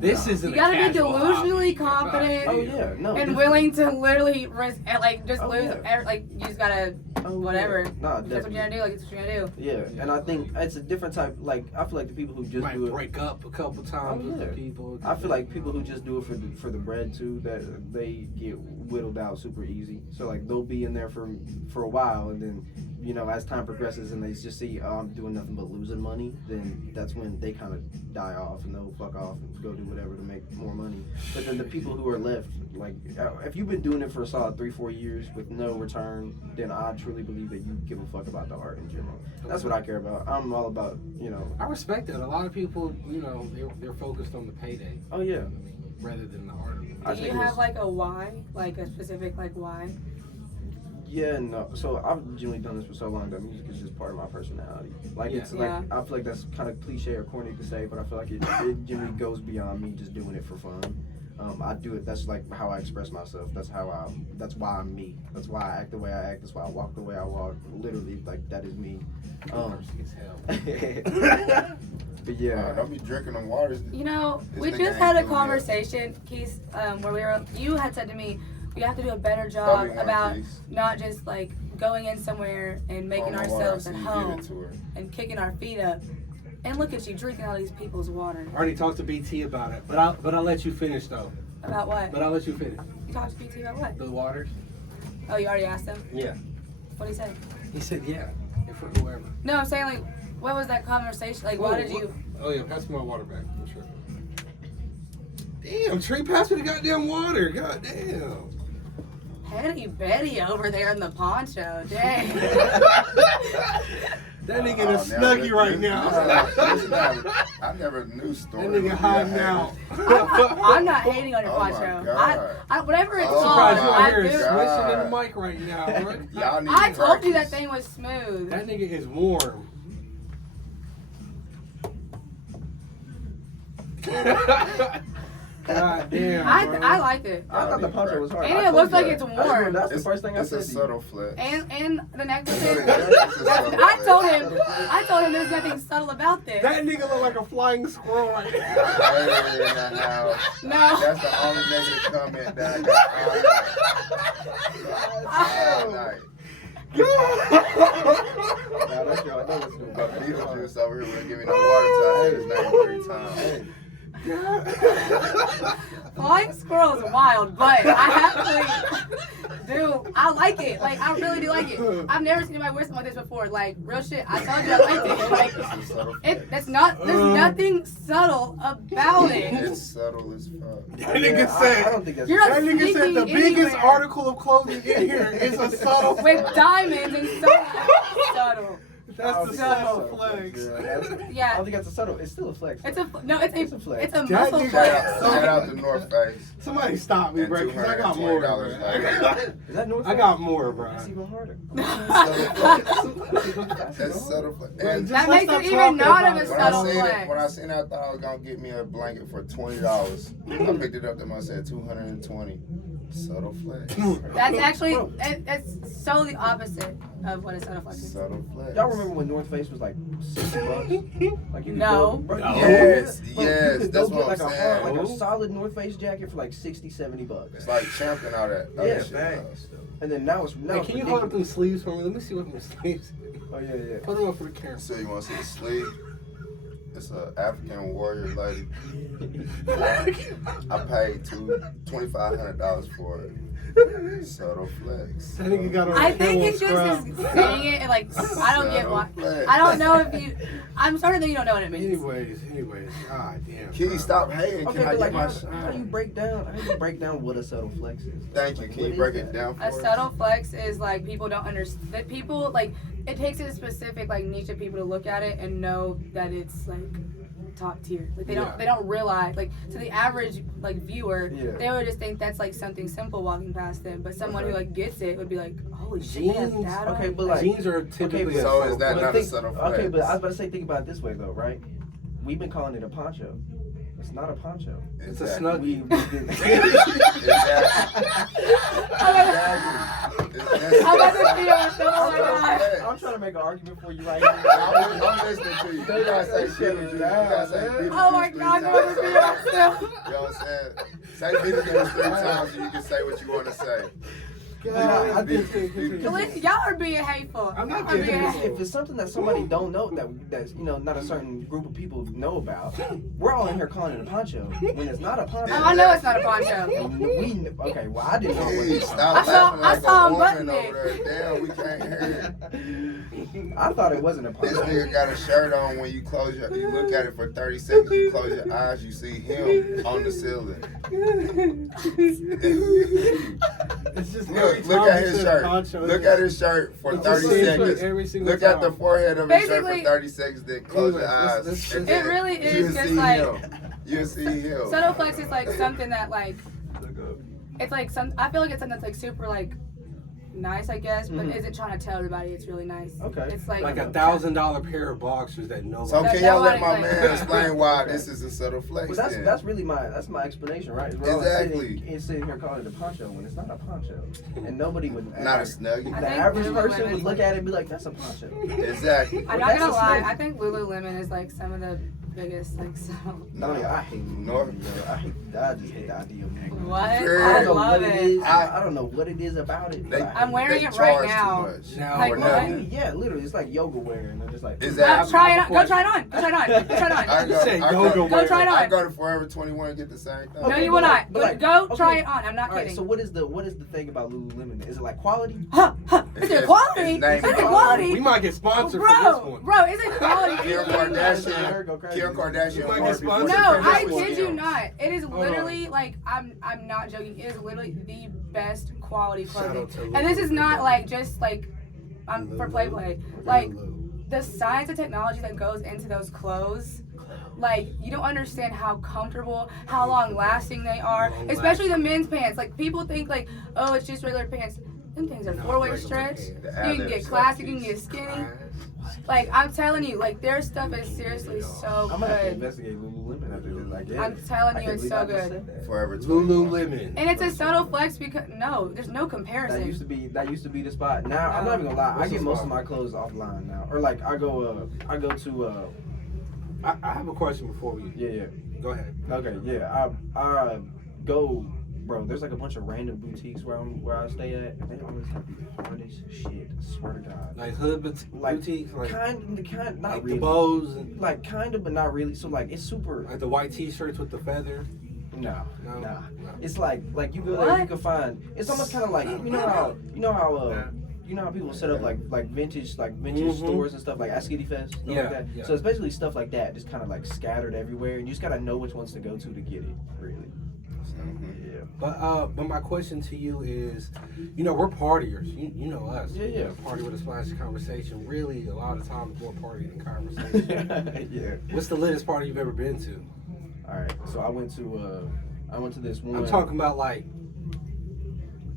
This is you gotta be delusionally confident. Oh yeah, no. And willing to literally risk, just lose. Yeah. You just gotta whatever. Nah, that's what you're gonna do. Like, it's what you're gonna do. Yeah, and I think it's a different type. Like, I feel like the people who just might do it break up a couple times with the people. I feel like people who just do it for the bread too, that they get whittled out super easy. So like they'll be in there for a while, and then as time progresses and they just see I'm doing nothing but losing money, then that's when they kind of die off and they'll fuck off and go do whatever to make more money. But then the people who are left, like if you've been doing it for a solid 3-4 years with no return, then I truly believe that you give a fuck about the art in general. That's what I care about. I'm all about I respect that. A lot of people, they're focused on the payday. Oh yeah. Rather than the art. Do you have like a why, like a specific why? Yeah, no. So I've generally done this for so long that music is just part of my personality. Like it's like I feel like that's kind of cliche or corny to say, but I feel like it generally goes beyond me just doing it for fun. I do it. That's like how I express myself. That's why I'm me. That's why I act the way I act. That's why I walk the way I walk. Literally, like that is me. But yeah, don't be drinking them waters. We just had a conversation, Keith, where you had said to me, we have to do a better job about not just like going in somewhere and making ourselves at home and kicking our feet up. And look at you drinking all these people's water. I already talked to BT about it, but I'll let you finish though. About what? But I'll let you finish. You talked to BT about what? The waters. Oh, you already asked him? Yeah. What did he say? He said yeah. For whoever. No, I'm saying like, what was that conversation? Like, why did you? Oh yeah, pass me my water back. I'm sure. Damn, Trey, pass me the goddamn water. Goddamn. Petty Betty over there in the poncho. Dang. That nigga in a snuggie right now. I never knew story. That nigga hiding out. I'm not hating on your poncho. I whatever it's called, I do. Switching in the mic right now, bro. I told you that thing was smooth. That nigga is warm. God damn, I liked it. I thought the poncho was hard. And it looks like it's warm. That's the first thing I said. It's a subtle flex. And the necklaces. I told him there's nothing subtle about this. That nigga look like a flying squirrel right now. No. That's the only negative comment that I got all night. Nah, that's your, I know what's new. But Beetlejuice over here wouldn't give me no water till I said his name 3 times. Flying squirrel is wild, but I I like it. Like, I really do like it. I've never seen anybody wear something like this before. Like, real shit. I told you I liked it. Like, there's nothing subtle about it. It's subtle as fuck. That nigga said, I don't think that's that nigga said the biggest article of clothing in here is a subtle with diamonds and so subtle. That's the subtle flex. Yeah. I don't think that's a subtle. It's still a flex. It's a flex. It's a That muscle nigga- flex. Shout out to North Face. Somebody stop me, bro, because I got more, bro. $220 later. Is that North I got more, bro. That's even harder. That's subtle flex. Bro, And just That let's makes stop it even talking not about of a it. subtle when I flex. seen it, I thought I was gonna get me a blanket for $20. I picked it up and I said $220. Subtle flex. That's actually, it's so the opposite of what a subtle flex is. Subtle flex. Y'all remember when North Face was like $60? Like you could No. go, bro, No. Yes, bro, yes, you could that's go what get I'm like saying. like a solid North Face jacket for like $60-$70. It's like champion all that. Yeah, shit thanks. does. And then now it's Hey, can you hold up them sleeves for me? Let me see what them sleeves. Oh yeah. Put them up for the camera. So you want to see the sleeve? It's an African warrior lady. I paid $2,500 for it. Subtle flex. I think you got on I think camel it's just scrub. saying it and like I don't get why. I don't know if you. I'm starting to think you don't know what it means. Anyways, god damn. Can bro. you stop hating? Okay, Can I but get like, my how do you break down what a subtle flex is? Thank you. Like, Can what you is break that? it down for A us? subtle flex is like people don't understand. That people like it takes a specific like niche of people to look at it and know that it's like top tier. Like they don't realize like to the average like viewer, they would just think that's like something simple walking past them. But someone who like gets it would be like, holy shit, they have Jeans? that on? Okay, but like Jeans are typically but- So is that but not a think- subtle flex? Okay, but I was about to say, think about it this way though, right? We've been calling it a poncho. It's not a poncho. It's a Exactly. snuggie. I'm about to see myself. Oh my god. I'm trying to make an argument for you right now. I'm listening to you. You gotta say shit. You gotta say Beetlejuice Oh my god, I'm about to see myself. You know what I'm saying? Say Beetlejuice 3 times and you can say what you want to say. I think Listen, y'all are being hateful. I'm not Y'all are being being hateful. If it's something that somebody don't know that's not a certain group of people know about, we're all in here calling it a poncho when it's not a poncho. Oh, I know it's not a poncho. Okay, well I didn't know what Hey, it was. stop I saw- laughing I like saw a him woman button it. over there. Damn, we can't hear it. I thought it wasn't a This poncho. nigga got a shirt on. When you look at it for 30 seconds, you close your eyes, you see him on the ceiling. it's just every Look time at you his said shirt. poncho, Look at his shirt for it's 30 the same seconds. shit every single Look at the time. forehead of his shirt Basically- for 30 seconds, then close your Anyways, eyes. let's- and it then really is you'll just see like- him. You'll see him. Subtle flex is like something that like it's like some. I feel like it's something that's like super like nice, I guess, but isn't trying to tell everybody it's really nice. Okay. It's like $1,000 pair of boxers that nobody. So That- can y'all that let my one, man like- explain why this is a subtle flex? Well, then? that's really my explanation, right? We're all Exactly. sitting here calling it a poncho when it's not a poncho, and nobody would. Not a snuggie. I The think average Lululemon person is would look like- at it and be like, "That's a poncho." Exactly. I'm Well, not that's gonna a lie. snake. I think Lululemon is like some of the biggest like so. No, yeah, I hate No. it. I just hate the idea of it. What? Sure. I don't know love what it. is. I don't know what it is about it. They- but I I'm hate wearing they it right charge now. Too much Now, Like for what? nothing. Yeah, literally, it's like yoga wear, and I'm just like, Is No, that? try it on. Go try it on. Go try it on. Go try it I on. You say I yoga go, wear. Go try it I on. go to Forever 21 and get the same thing. No, Okay, you will but not. like- but like- Go okay. try it on. I'm not all right. kidding. So what is the thing about Lululemon? Is it like quality? Huh? Is it quality? It's name Is it quality. quality? We might get sponsored for this Bro, one. bro, is it quality? Kim Go Kardashian. crazy. Kim Kardashian. You might wore get it before sponsored the No, for I this Kardashians. kid you not. It is Hold literally like I'm not joking. It is literally the best quality Shout clothing. out to And this is not Lulu. like just like for play. Like the science and technology that goes into those clothes. Like you don't understand how comfortable, how long lasting they are. Long Especially the men's pants. Like people think like, oh, it's just regular pants. Them things are No, 4-way regular stretch. pants. The You can ad-lib get stuff classic, you can is get skinny. Like I'm telling you, like their stuff is seriously so I'm gonna have to good. investigate Lululemon after this. Like, yeah. I'm telling I you, can't it's believe so I just good. said that. Forever 21. Lululemon. And it's a subtle flex because no, there's no That comparison. used to be the spot. Now I'm not even gonna lie. I What's get the most spot? of my clothes offline now, or like I go to I have a question before we. yeah. Go ahead. Okay, yeah. I go, bro. There's like a bunch of random boutiques where I stay at, and they always have the hardest shit. I swear to God. Like hood Like, boutiques, like Kind, not like really. the bows and Like kind of, but not really. So like it's super. like the white T-shirts with the feather. No. No. It's like you go there, you What? can find. It's almost kind of like you know how people set up like vintage Mhm. stores and stuff like Askity Fest, stuff Yeah, like that. yeah. So it's basically stuff like that, just kind of like scattered everywhere, and you just gotta know which ones to go to get it. Really. Mhm. Yeah. But my question to you is, we're partiers. You know us. Yeah. Party with a splash of conversation. Really, a lot of times more party than conversation. Yeah. What's the latest party you've ever been to? All right. So I went to this one. I'm talking about like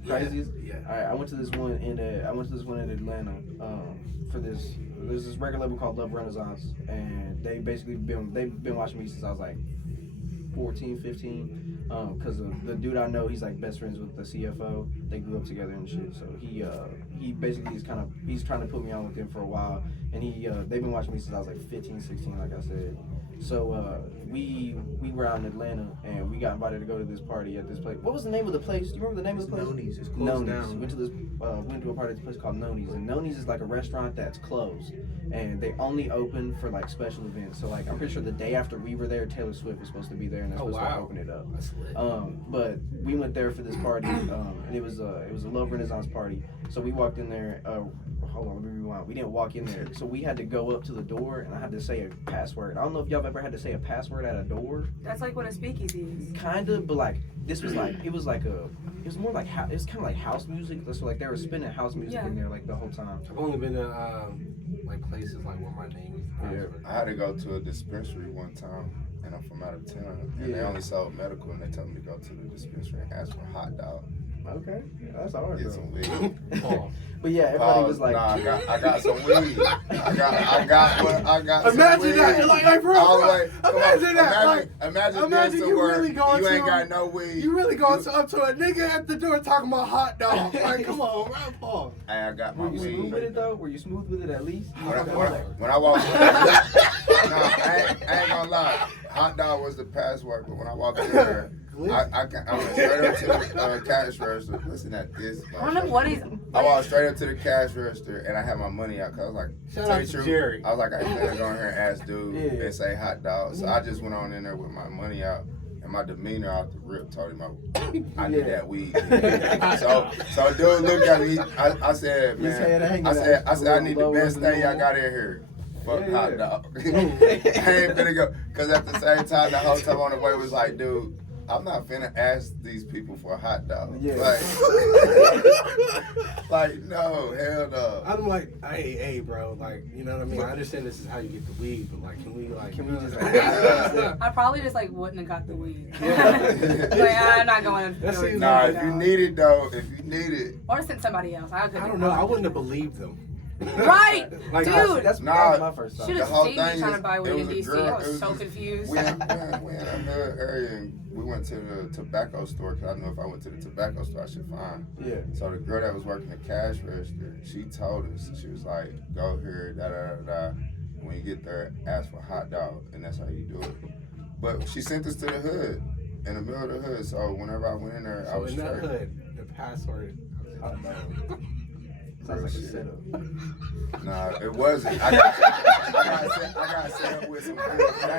craziest. Yeah. All right. I went to this one in Atlanta. There's this record label called Love Renaissance, and they've been watching me since I was like 14, 15. Because the dude I know, he's like best friends with the CFO. They grew up together and shit. So he basically he's trying to put me on with him for a while. and they've been watching me since I was like 15, 16, like I said. So we were out in Atlanta, and we got invited to go to this party at this place. What was the name of the place? Do you remember the name of the place? Noni's. It's closed down. Went to a party at this place called Noni's, and Noni's is like a restaurant that's closed, and they only open for like special events. So like I'm pretty sure the day after we were there, Taylor Swift was supposed to be there, and they're supposed to open it up. That's lit. But we went there for this party, and it was a Love Renaissance party. So we walked in there. Hold on, let me rewind. We didn't walk in there, so we had to go up to the door, and I had to say a password. I don't know if y'all have ever had to say a password at a door. That's like what a speakeasy is. Kind of, but like this was like it was kind of like house music. So like they were spinning house music in there like the whole time. I've only been to like places like where my name is. I had to go to a dispensary one time, and I'm from out of town, and they only sold medical, and they told me to go to the dispensary and ask for a hot dog. Okay, that's hard. Get some weed. But yeah, everybody was like, nah, I got some weed. I got some Imagine weed. that. You're like, hey, bro. Imagine that. Imagine you really going you to ain't got no weed. You really going up to a nigga at the door talking about hot dog. Like, come on, rap off. Hey, I got my were you weed. smooth with it though? Were you smooth with it at least? When I walked I ain't gonna lie. Hot dog was the password, but when I walked in there, I went straight up to the cash register. Listen at this. I don't know what he's. I walked straight up to the cash register and I had my money out because I was like, Shout out to Jerry. I was like, I ain't gonna go in here and ask dude and say hot dog. So I just went on in there with my money out. And my demeanor out the rip told him I need that weed. so dude looked at me. I said, man, I said I need the best thing y'all got in here. Fuck hot dog. I ain't finna go. Cause at the same time, the whole time on the way was like, dude, I'm not finna ask these people for a hot dog. Yeah. Like no, hell no. I'm like, hey, bro, like, you know what I mean? I understand this is how you get the weed, but like, can we just? I probably just like wouldn't have got the weed. Like I'm not going. Nah, if you need it though, or send somebody else. I don't know. I wouldn't have believed them. Right, like, dude. That's my first time. Should have seen me trying to buy weed in DC. I was so confused. We in a hood area and we went to the tobacco store because I knew if I went to the tobacco store I should find. Yeah. So the girl that was working the cash register, she told us, she was like, go here, da da da da. When you get there, ask for a hot dog, and that's how you do it. But she sent us to the hood, in the middle of the hood. So whenever I went in there, I was in that straight. hood, the password. Hot dog. Sounds like a setup. Nah, it wasn't. I got set up with some good things. I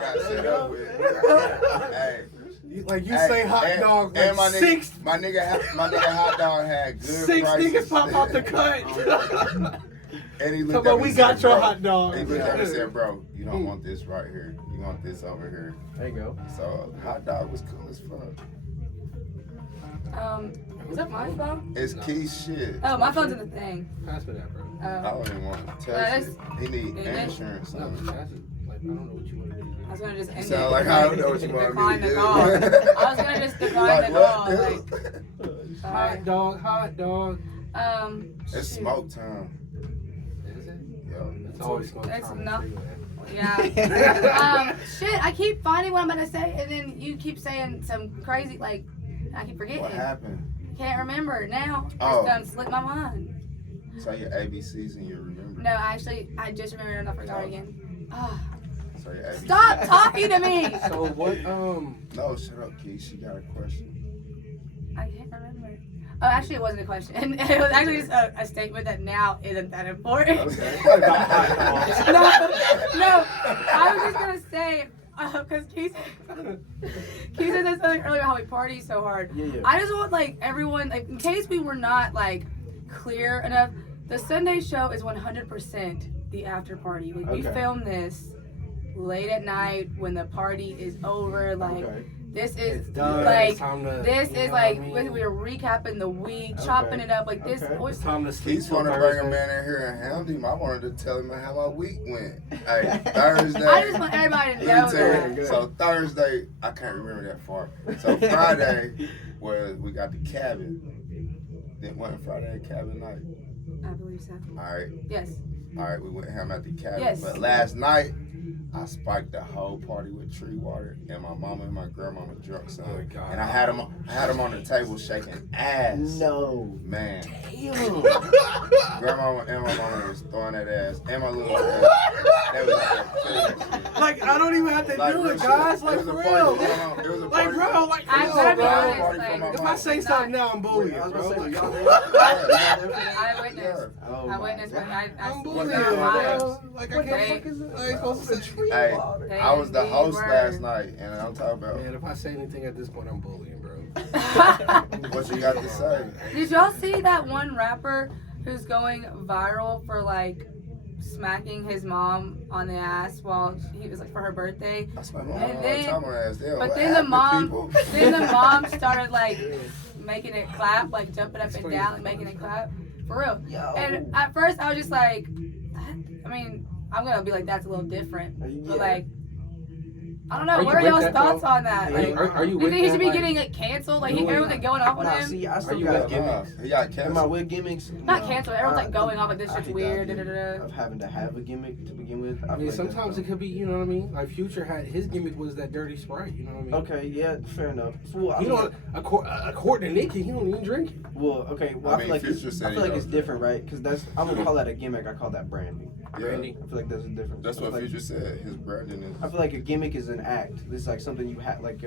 got set up with. Hey. Like you say hot dog, and like my nigga hot dog had good 6 prices. niggas pop out the cut. And he looked Come at on, me we and got said, your bro, hot dog. He looked at me and said, bro, you don't want this right here. You want this over here. There you go. So hot dog was cool as fuck. Is that my phone? It's key shit. Oh, my phone's in the thing. Pass me that, bro. I don't even want to touch it. He need insurance. No, pass it. Like, I don't know what you want to do. I was gonna just end Sound it. like I don't know what you want me Decline to the do. call. I was gonna just decline the call. Like, Hot dog. It's smoke time. Is it? Yo. It's always smoke It's time. not. Yeah. Shit, I keep finding what I'm gonna say, and then you keep saying some crazy, like, I keep forgetting. What happened? Can't remember now. Oh. It's done slipped my mind. So your ABCs and you remember? No, actually, I just remembered and I forgot again. Ah. So your ABCs. Stop talking to me! So what, No, shut up, Key. She got a question. I can't remember. Oh, actually, it wasn't a question. It was actually just a statement that now isn't that important. Okay. no, I was just gonna say, because Keith said this something earlier how we party so hard. Yeah. I just want like everyone, like in case we were not like clear enough, the Sunday show is 100% the after party. Like we film this late at night when the party is over. Like this is done. like It's time to, this you is know like what I mean? we're recapping the week, chopping it up. Like this. It's time to sleep. He's want to bring a man in here and hound him. I wanted to tell him how my week went. Hey, Thursday. I just want everybody to know that. So Thursday, I can't remember that far. So Friday was we got the cabin. Then wasn't Friday cabin night? I believe so. All right. Yes. All right, we went ham at the cabin. Yes. But last night, I I spiked the whole party with tree water, and my mama and my grandmama drunk some. Oh my God. And I had them on the table shaking ass. No. Man. Damn. Grandmama and my mama was throwing that ass, and my little ass. They was like, Like, I don't even have to like, do real it, shit. guys. It Like, was a for party real. going on. It was a Like, party. bro, like, I come gotta on, be bro. honest, Party like, for my If I mama. say something now, I'm bullying, I was bro. gonna say, Like, y'all there? I witnessed. Oh I my witnessed when God. I I'm was bullying, What the bro. Like, I What the can't fuck is it? I ain't supposed to say tree Hey, water. I was the host Word. last night, and I'm talking about Man, if I say anything at this point, I'm bullying, bro. what you got to say. Did y'all see that one rapper who's going viral for like smacking his mom on the ass while he was like for her birthday? I smacked my And mom all the then- time on her ass. Damn, But what then the happened, mom, people? then the mom started like making it clap, like jumping up and down, and making it clap for real. Yo. And at first I was just like, I mean, I'm gonna be like that's a little different, but Yeah. like. I don't know. Are you What are with y'all's that, thoughts bro? on that? Hey, Like, Are you you with think he should be that, getting like canceled? Like, No, everyone's like going off on Nah, him. see, I Are still you got with gimmicks. He got Am I canceled. with gimmicks? Not No. canceled. Everyone's like going off like this I shit's hate weird. the Da, da, idea da. of having to have a gimmick to begin with. I mean, sometimes it could be, you know what I mean? Like, Future had, his gimmick was that dirty Sprite, you know what I mean? Okay, yeah, fair enough. Well, I You mean, know, according to Nicki, he don't even drink it. well, okay, well, I I feel mean, like Future it's, said I he feel like don't it's drink. different, right? Because that's I'm gonna call that a gimmick. I call that branding. Yeah, Brandy. I feel like there's a difference. that's I what feel like, Future said. His branding is. I feel like a gimmick is an act. It's like something you have, like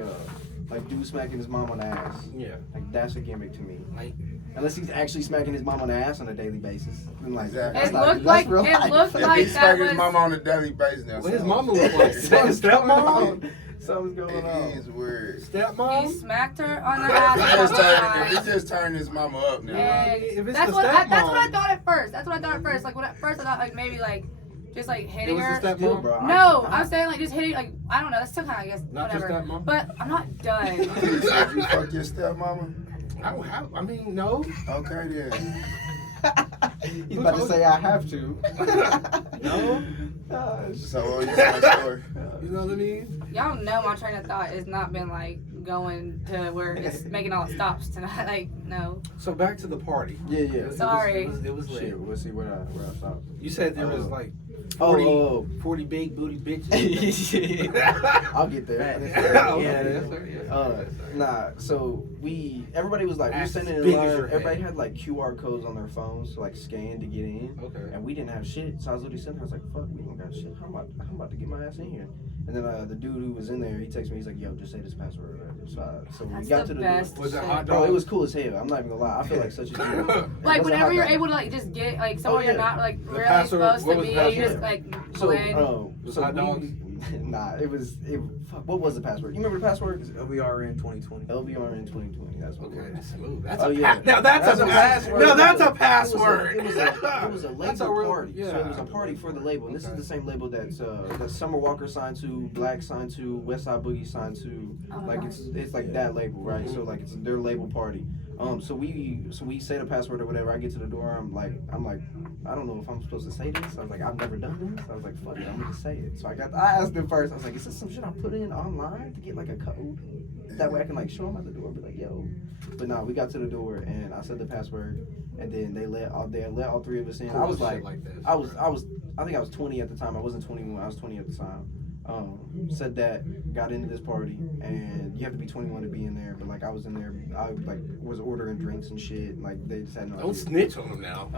dude smacking his mom on the ass. Yeah. Like that's a gimmick to me. Like, Unless he's actually smacking his mom on the ass on a daily basis. Then like, Exactly. that's It not- looked that's like real it life. looked If like he that smack his was. mama on a daily basis now. what his something- mama look like? Stepmom? Something's going It on. is weird. He Stepmom? smacked her on the If ass. he just a couple turned- if he times. just turned his mama up now. And If it's that's the what that's what I stepmom. thought at first. That's what I thought at first. Like when at first I thought like maybe like just like It hitting was her. the Still, stepmom? bro. No, I'm saying like just hitting like I don't know. That's still kind of I guess Not just whatever. stepmom? But I'm not done. You said you fuck your stepmama? I don't have, I mean, no. Okay then. He's about to say I have to. No. So what you saying, story? You know what I mean? Y'all know my train of thought has not been like going to where it's making all the stops tonight. Like no. So back to the party. Yeah, yeah. It was- Sorry. It was lit. Shit, we'll see where I stop. You said there was like 40 big booty bitches. I'll get there. Okay. Nah, so everybody was like, we were Ass sending as in big as line. your head. Everybody had like QR codes on their phones to like scan to get in. Okay. And we didn't have shit. So I was literally sitting there, I was like, fuck, we don't got shit. How am I about to get my ass in here? And then the dude who was in there, he texted me, he's like, yo, just say this password or whatever. So when we That's got the to the best. door. Was it shit. hot Bro, dog? it was cool as hell. I'm not even gonna lie. I feel like such a dude. It Like wasn't whenever hot you're dog. able to like just get like somewhere Oh, you're yeah. not like The really password- supposed what to was be, the you just password? like So, blend. Hot dogs? Nah, fuck, what was the password? You remember the password? LVR in 2020. LVR in 2020. That's what Okay, it was. that's smooth. That's Oh, a yeah. now that's a password. Now that's a password. It was a label That's a real- party. So it was a yeah. party for the label. And this Okay. is the same label that Summer Walker signed to, Black signed to, West Side Boogie signed to. Oh my Like gosh. it's like that label, right? Mm-hmm. So like it's their label party. So we say the password or whatever. I get to the door. I'm like, I don't know if I'm supposed to say this. I was like, I've never done this. I was like, fuck it, I'm gonna just say it. So I asked him first. I was like, is this some shit I put in online to get like a code? That way I can like show him at the door, and be like, yo. But nah, we got to the door and I said the password, and then they let all three of us in. I was Cool like, shit like this. I think I was 20 at the time. I wasn't 21. I was 20 at the time. Said that, got into this party, and you have to be 21 to be in there. But like I was in there, I like was ordering drinks and shit. Like they just had no. Don't idea. snitch on them now.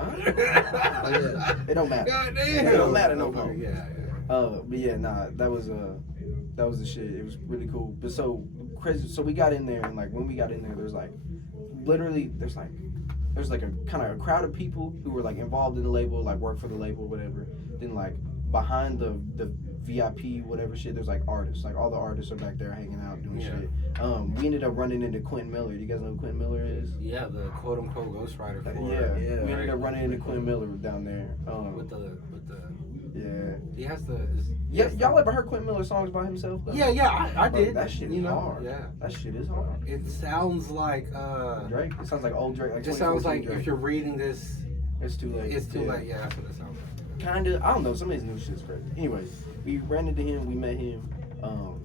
It don't matter. God damn. It don't matter no more. Yeah. But yeah, nah, that was the shit. It was really cool. But so crazy. So we got in there, and like when we got in there, there's like a kind of a crowd of people who were like involved in the label, like work for the label, whatever. Then like behind the VIP whatever shit, there's like artists. Like all the artists are back there hanging out doing Yeah. shit. We ended up running into Quentin Miller. Do you guys know who Quentin Miller is? Yeah, the quote unquote ghostwriter for Yeah. We ended up running into Quentin Miller down there. with the Yeah. he has the Yeah, y'all ever heard Quentin Miller songs by himself? Though? yeah I Bro, did that shit you is know hard. yeah That shit is hard. it sounds like Drake. It sounds like old Drake. Like it just sounds 2014 like Drake. if you're reading this It's too late. it's too late yeah that's what it sounds like. Kinda. I don't know. Some of his new shit's crazy. Anyways, we ran into him. We met him.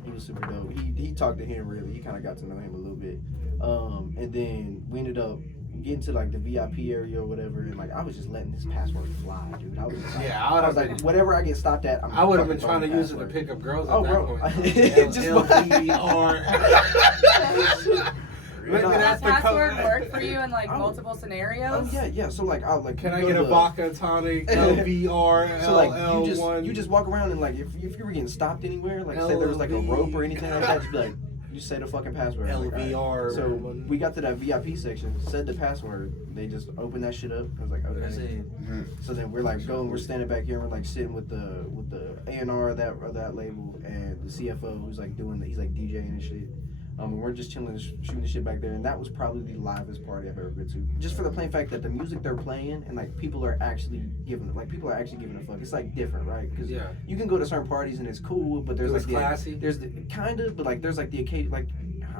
He was super dope. He talked to him really. He kind of got to know him a little bit. And then we ended up getting to like the VIP area or whatever, and like I was just letting this password fly, dude. I was just like, Yeah, I was like, whatever I get stopped at, I would have been fucking trying to use it to password. pick up girls at Oh, that bro. point. Just- LVR. Maybe Nah. Does that's that the password code. work for you in like Oh. multiple scenarios? Oh yeah. So like, I'll like. Can I go get a to- vodka tonic, LVR, So like LL1? you just walk around and like if you were getting stopped anywhere, like say there was like a rope or anything like that, just be like, you say the fucking password. I'm like, all LVR. right. So we got to that VIP section, said the password. They just opened that shit up. I was like, okay. So then we're like we're standing back here. And we're like sitting with the A&R of that label and the CFO who's like he's like DJing and shit. And we're just chilling, shooting the shit back there, and that was probably the livest party I've ever been to. Just for the plain fact that the music they're playing and like people are actually giving a fuck. It's like different, right? Because you can go to certain parties and it's cool, but there's It was like classy. there's the kind of, but like there's like the occasion, like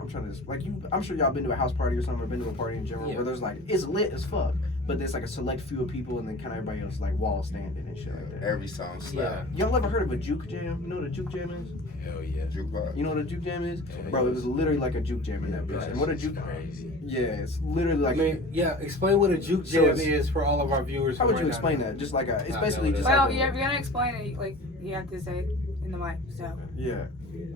I'm trying to like I'm sure y'all been to a house party or something, or been to a party in general where there's like it's lit as fuck, but there's like a select few of people and then kind of everybody else like wall standing and shit like that. Every song slap. Y'all ever heard of a juke jam? You know what a juke jam is? Hell yeah. Jukebox. You know what a juke jam is? Yeah, Bro, it was literally like a juke jam in that bitch. And what a juke crazy. Yeah, it's literally like Explain what a juke So jam it's- is for all of our viewers. how would right you now. explain that? Just like it's I basically know just that. Well, like yeah, if you're gonna explain it, like you have to say it in the mic. So. yeah.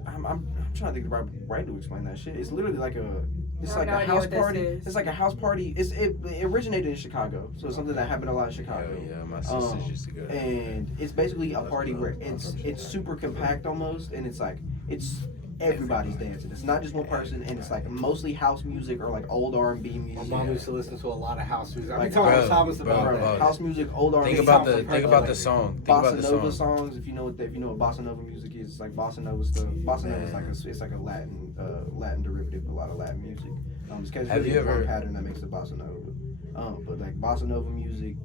I'm trying to think the right way to explain that shit. It's literally like a I have like no a idea house what this party. is. It's like a house party. It originated in Chicago, so it's something that happened a lot in Chicago. Hell yeah, my sisters used to go. And it's basically a party where it's super compact almost, and it's like it's everybody's dancing. It's not just one person, and it's like mostly house music or like old R&B My music. mom used to listen to a lot of house music. I've Like, been talking bro, to Thomas about bro, that. bro. House music, old R&B. Think about songs the compared to, song. Think about Bossa the Nova song. songs. If you know what Bossa Nova music is, it's like Bossa Nova stuff. Bossa Nova is like it's like a Latin derivative, a lot of Latin music. It's kind of Have really you a drum ever- pattern that makes the Bossa Nova. But like Bossa Nova music,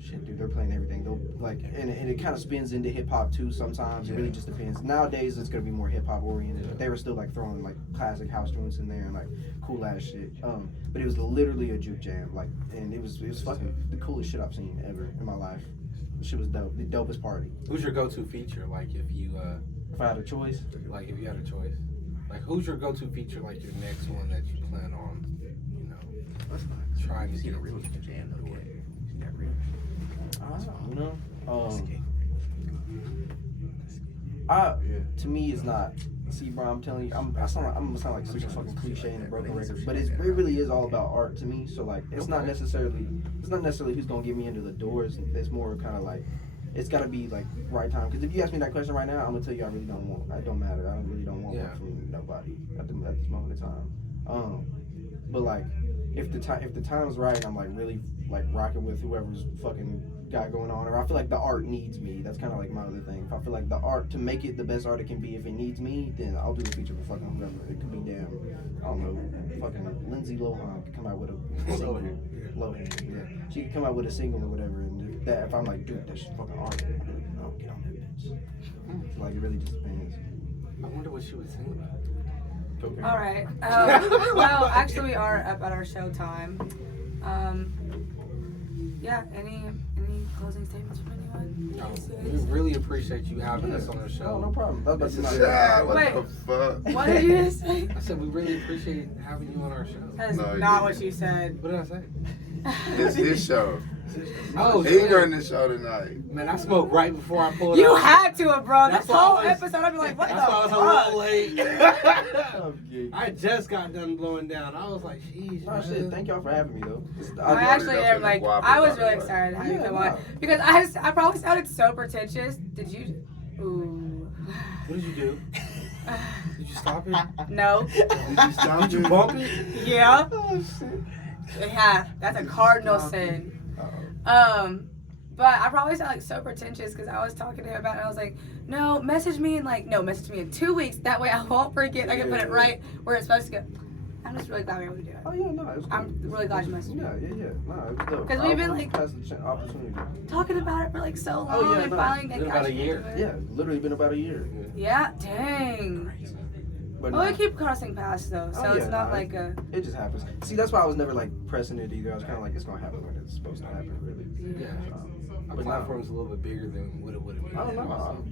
shit, dude, they're playing everything. They'll like, and it kind of spins into hip hop too. Sometimes it really just depends. Nowadays, it's gonna be more hip hop oriented. But they were still like throwing like classic house joints in there and like cool ass shit. But it was literally a juke jam, like, and it was fucking the coolest shit I've seen ever in my life. The shit was dope. The dopest party. Who's your go-to feature? Like if you If I had a choice, had a choice. Like who's your go-to feature? Like your next one that you plan on, you know, trying to get a real jam. I don't know. To me, it's not. See, bro, I'm telling you, I'm gonna sound like super fucking cliche and a broken record, but it really is all about art to me. So like, it's not necessarily who's gonna get me into the doors. It's more kind of like, it's gotta be like right time. Because if you ask me that question right now, I'm gonna tell you it don't matter. I really don't want one from nobody at this moment in time. But like, if the time's right, I'm like really like rocking with whoever's fucking got going on, or I feel like the art needs me. That's kind of like my other thing. If I feel like the art, to make it the best art it can be, if it needs me, then I'll do the feature for fucking whoever. It could be damn, I don't know, fucking Lindsay Lohan could come out with a single. Lohan, yeah. She could come out with a single or whatever, and if I'm like, dude, that's fucking art, I'll get on that bitch. Like, it really just depends. I wonder what she would sing about. Okay. All right. Well, actually, we are up at our show time. Yeah. Any closing statements from anyone? We really appreciate you having us on our show. Oh, no problem. That was about to Yeah, what Wait. the fuck? What did you just say? I said we really appreciate having you on our show. That is No, you not what didn't. you said. What did I say? It's his show. Oh, He shit. running the show tonight. Man, I smoked right before I pulled You out. had to have, bro. That's This why whole I was- episode, I'd be like, what That's why I was the a fuck? little late. Okay. I just got done blowing down. I was like, jeez, No man. shit, thank y'all for having me though. I actually am Definitely like, guap I was about really it, like- excited to have you Yeah, come no. on because I probably sounded so pretentious. Did you? Ooh. What did you do? Did you stop it? No. Did you bump it? Yeah. Oh shit. Yeah. That's a cardinal sin. But I probably sound like so pretentious because I was talking to him about it and I was like, message me in 2 weeks. That way I won't forget. I can put it right where it's supposed to go. I'm just really glad we were able to do it. Oh yeah, no, it was cool. I'm really glad you messaged me. Yeah. No, it was dope. 'Cause we've been, I like- passed the opportunity. Talking about it for like so long Oh, yeah, and no. finally It's been got about a you year. into it. Yeah, literally been about a year. Yeah, dang. But Well, no, we keep crossing paths though, so Oh, it's yeah, not no, like a. it just happens. See, that's why I was never like pressing it either. I was kind of like, it's gonna happen when it's supposed to happen, really. Yeah. Our But no. platform's a little bit bigger than what it would have been. I don't know.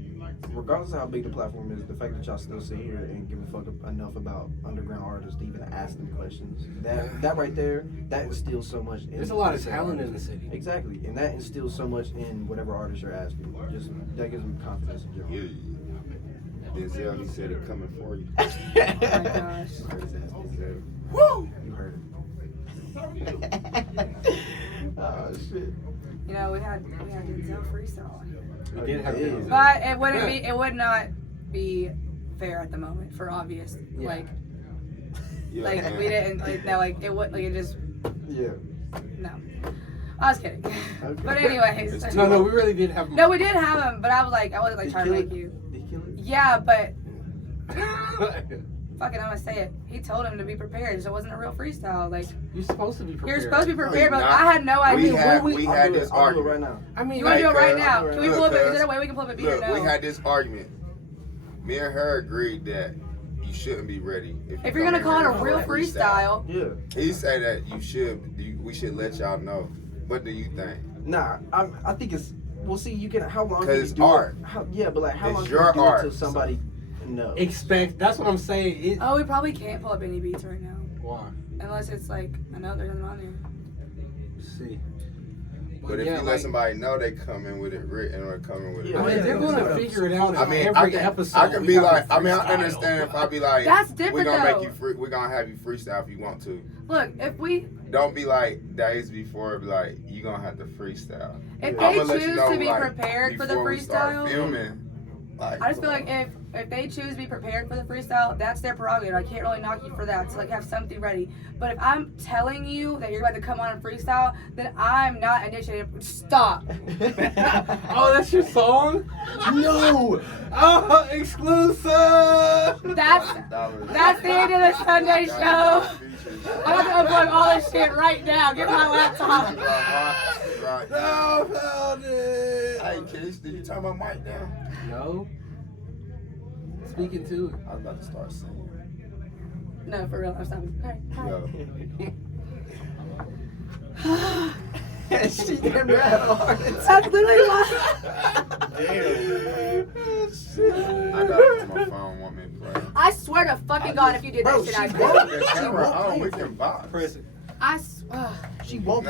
regardless of how big the platform is, the fact that y'all still sit here and give a fuck enough about underground artists to even ask them questions, that right there, that instills so much. There's a lot of talent in the city. Exactly, and that instills so much in whatever artist you're asking. Just that gives them confidence in general. Yeah. Denzel, he said it coming for you. Oh my gosh. Denzel. Woo! You heard it. Oh shit. You know, we had Denzel freestyle. We did have Yeah. those. But it would not be fair at the moment for obvious. Yeah. Like Yeah, we didn't like no like it would like it just Yeah. no. I was kidding. Okay. But anyways. No, we really did have. No, we did have him, but I wasn't like trying to make you. Did he kill it? Yeah, but fucking I'm gonna say it. He told him to be prepared, so it wasn't a real freestyle. Like You're supposed to be prepared. you're supposed to be prepared, No, but you're not. I had no idea. We had this I'll do it argument. right now. I mean, You want to do it right Like, now? Can we pull up? Is look, there a way we can pull up a beat or Look, no? we had this argument. Me and her agreed that you shouldn't be ready. If you're gonna call it a real freestyle, Yeah. He said that we should let y'all know. What do you think? Nah, I think it's. Well, see, you can. How long? 'Cause can you it's do art. It? How It's long can you your do art, it till somebody knows? That's what I'm saying. oh, we probably can't pull up any beats right now, Why? unless it's like I know there's nothing on there. Let's see. But if yeah, you let somebody know they come in with it written or coming with it, Yeah, I mean, written, they're gonna figure it out. I mean, every episode. I can we be have like, a I mean, I freestyle. understand if I be like, That's different, we're gonna though. make you free, we're gonna have you freestyle if you want to. Look, if we Don't be like days before, be like, you gonna have to freestyle. if Yeah. they I'ma let you choose know, to be like, prepared for the before we start freestyle, filming, like, I just feel like if they choose to be prepared for the freestyle, that's their prerogative. I can't really knock you for that. So like have something ready. But if I'm telling you that you're about to come on and freestyle, then I'm not initiated. Stop. Oh, that's your song? No! Oh, exclusive! That's the end of the Sunday show. I'm about to upload all this shit right now. Get my laptop. No, found it! Hey, Kiss, did you turn my mic down? No. Speaking to it. I was about to start singing. No, for real. I'm stopping. Yo. She damn near had a heart attack. That's literally why. I got it on my phone, want me to play. I swear to fucking God, if you did Bro, that shit, she I'd won't. The camera on, we can box. Press it. I swear. She won't.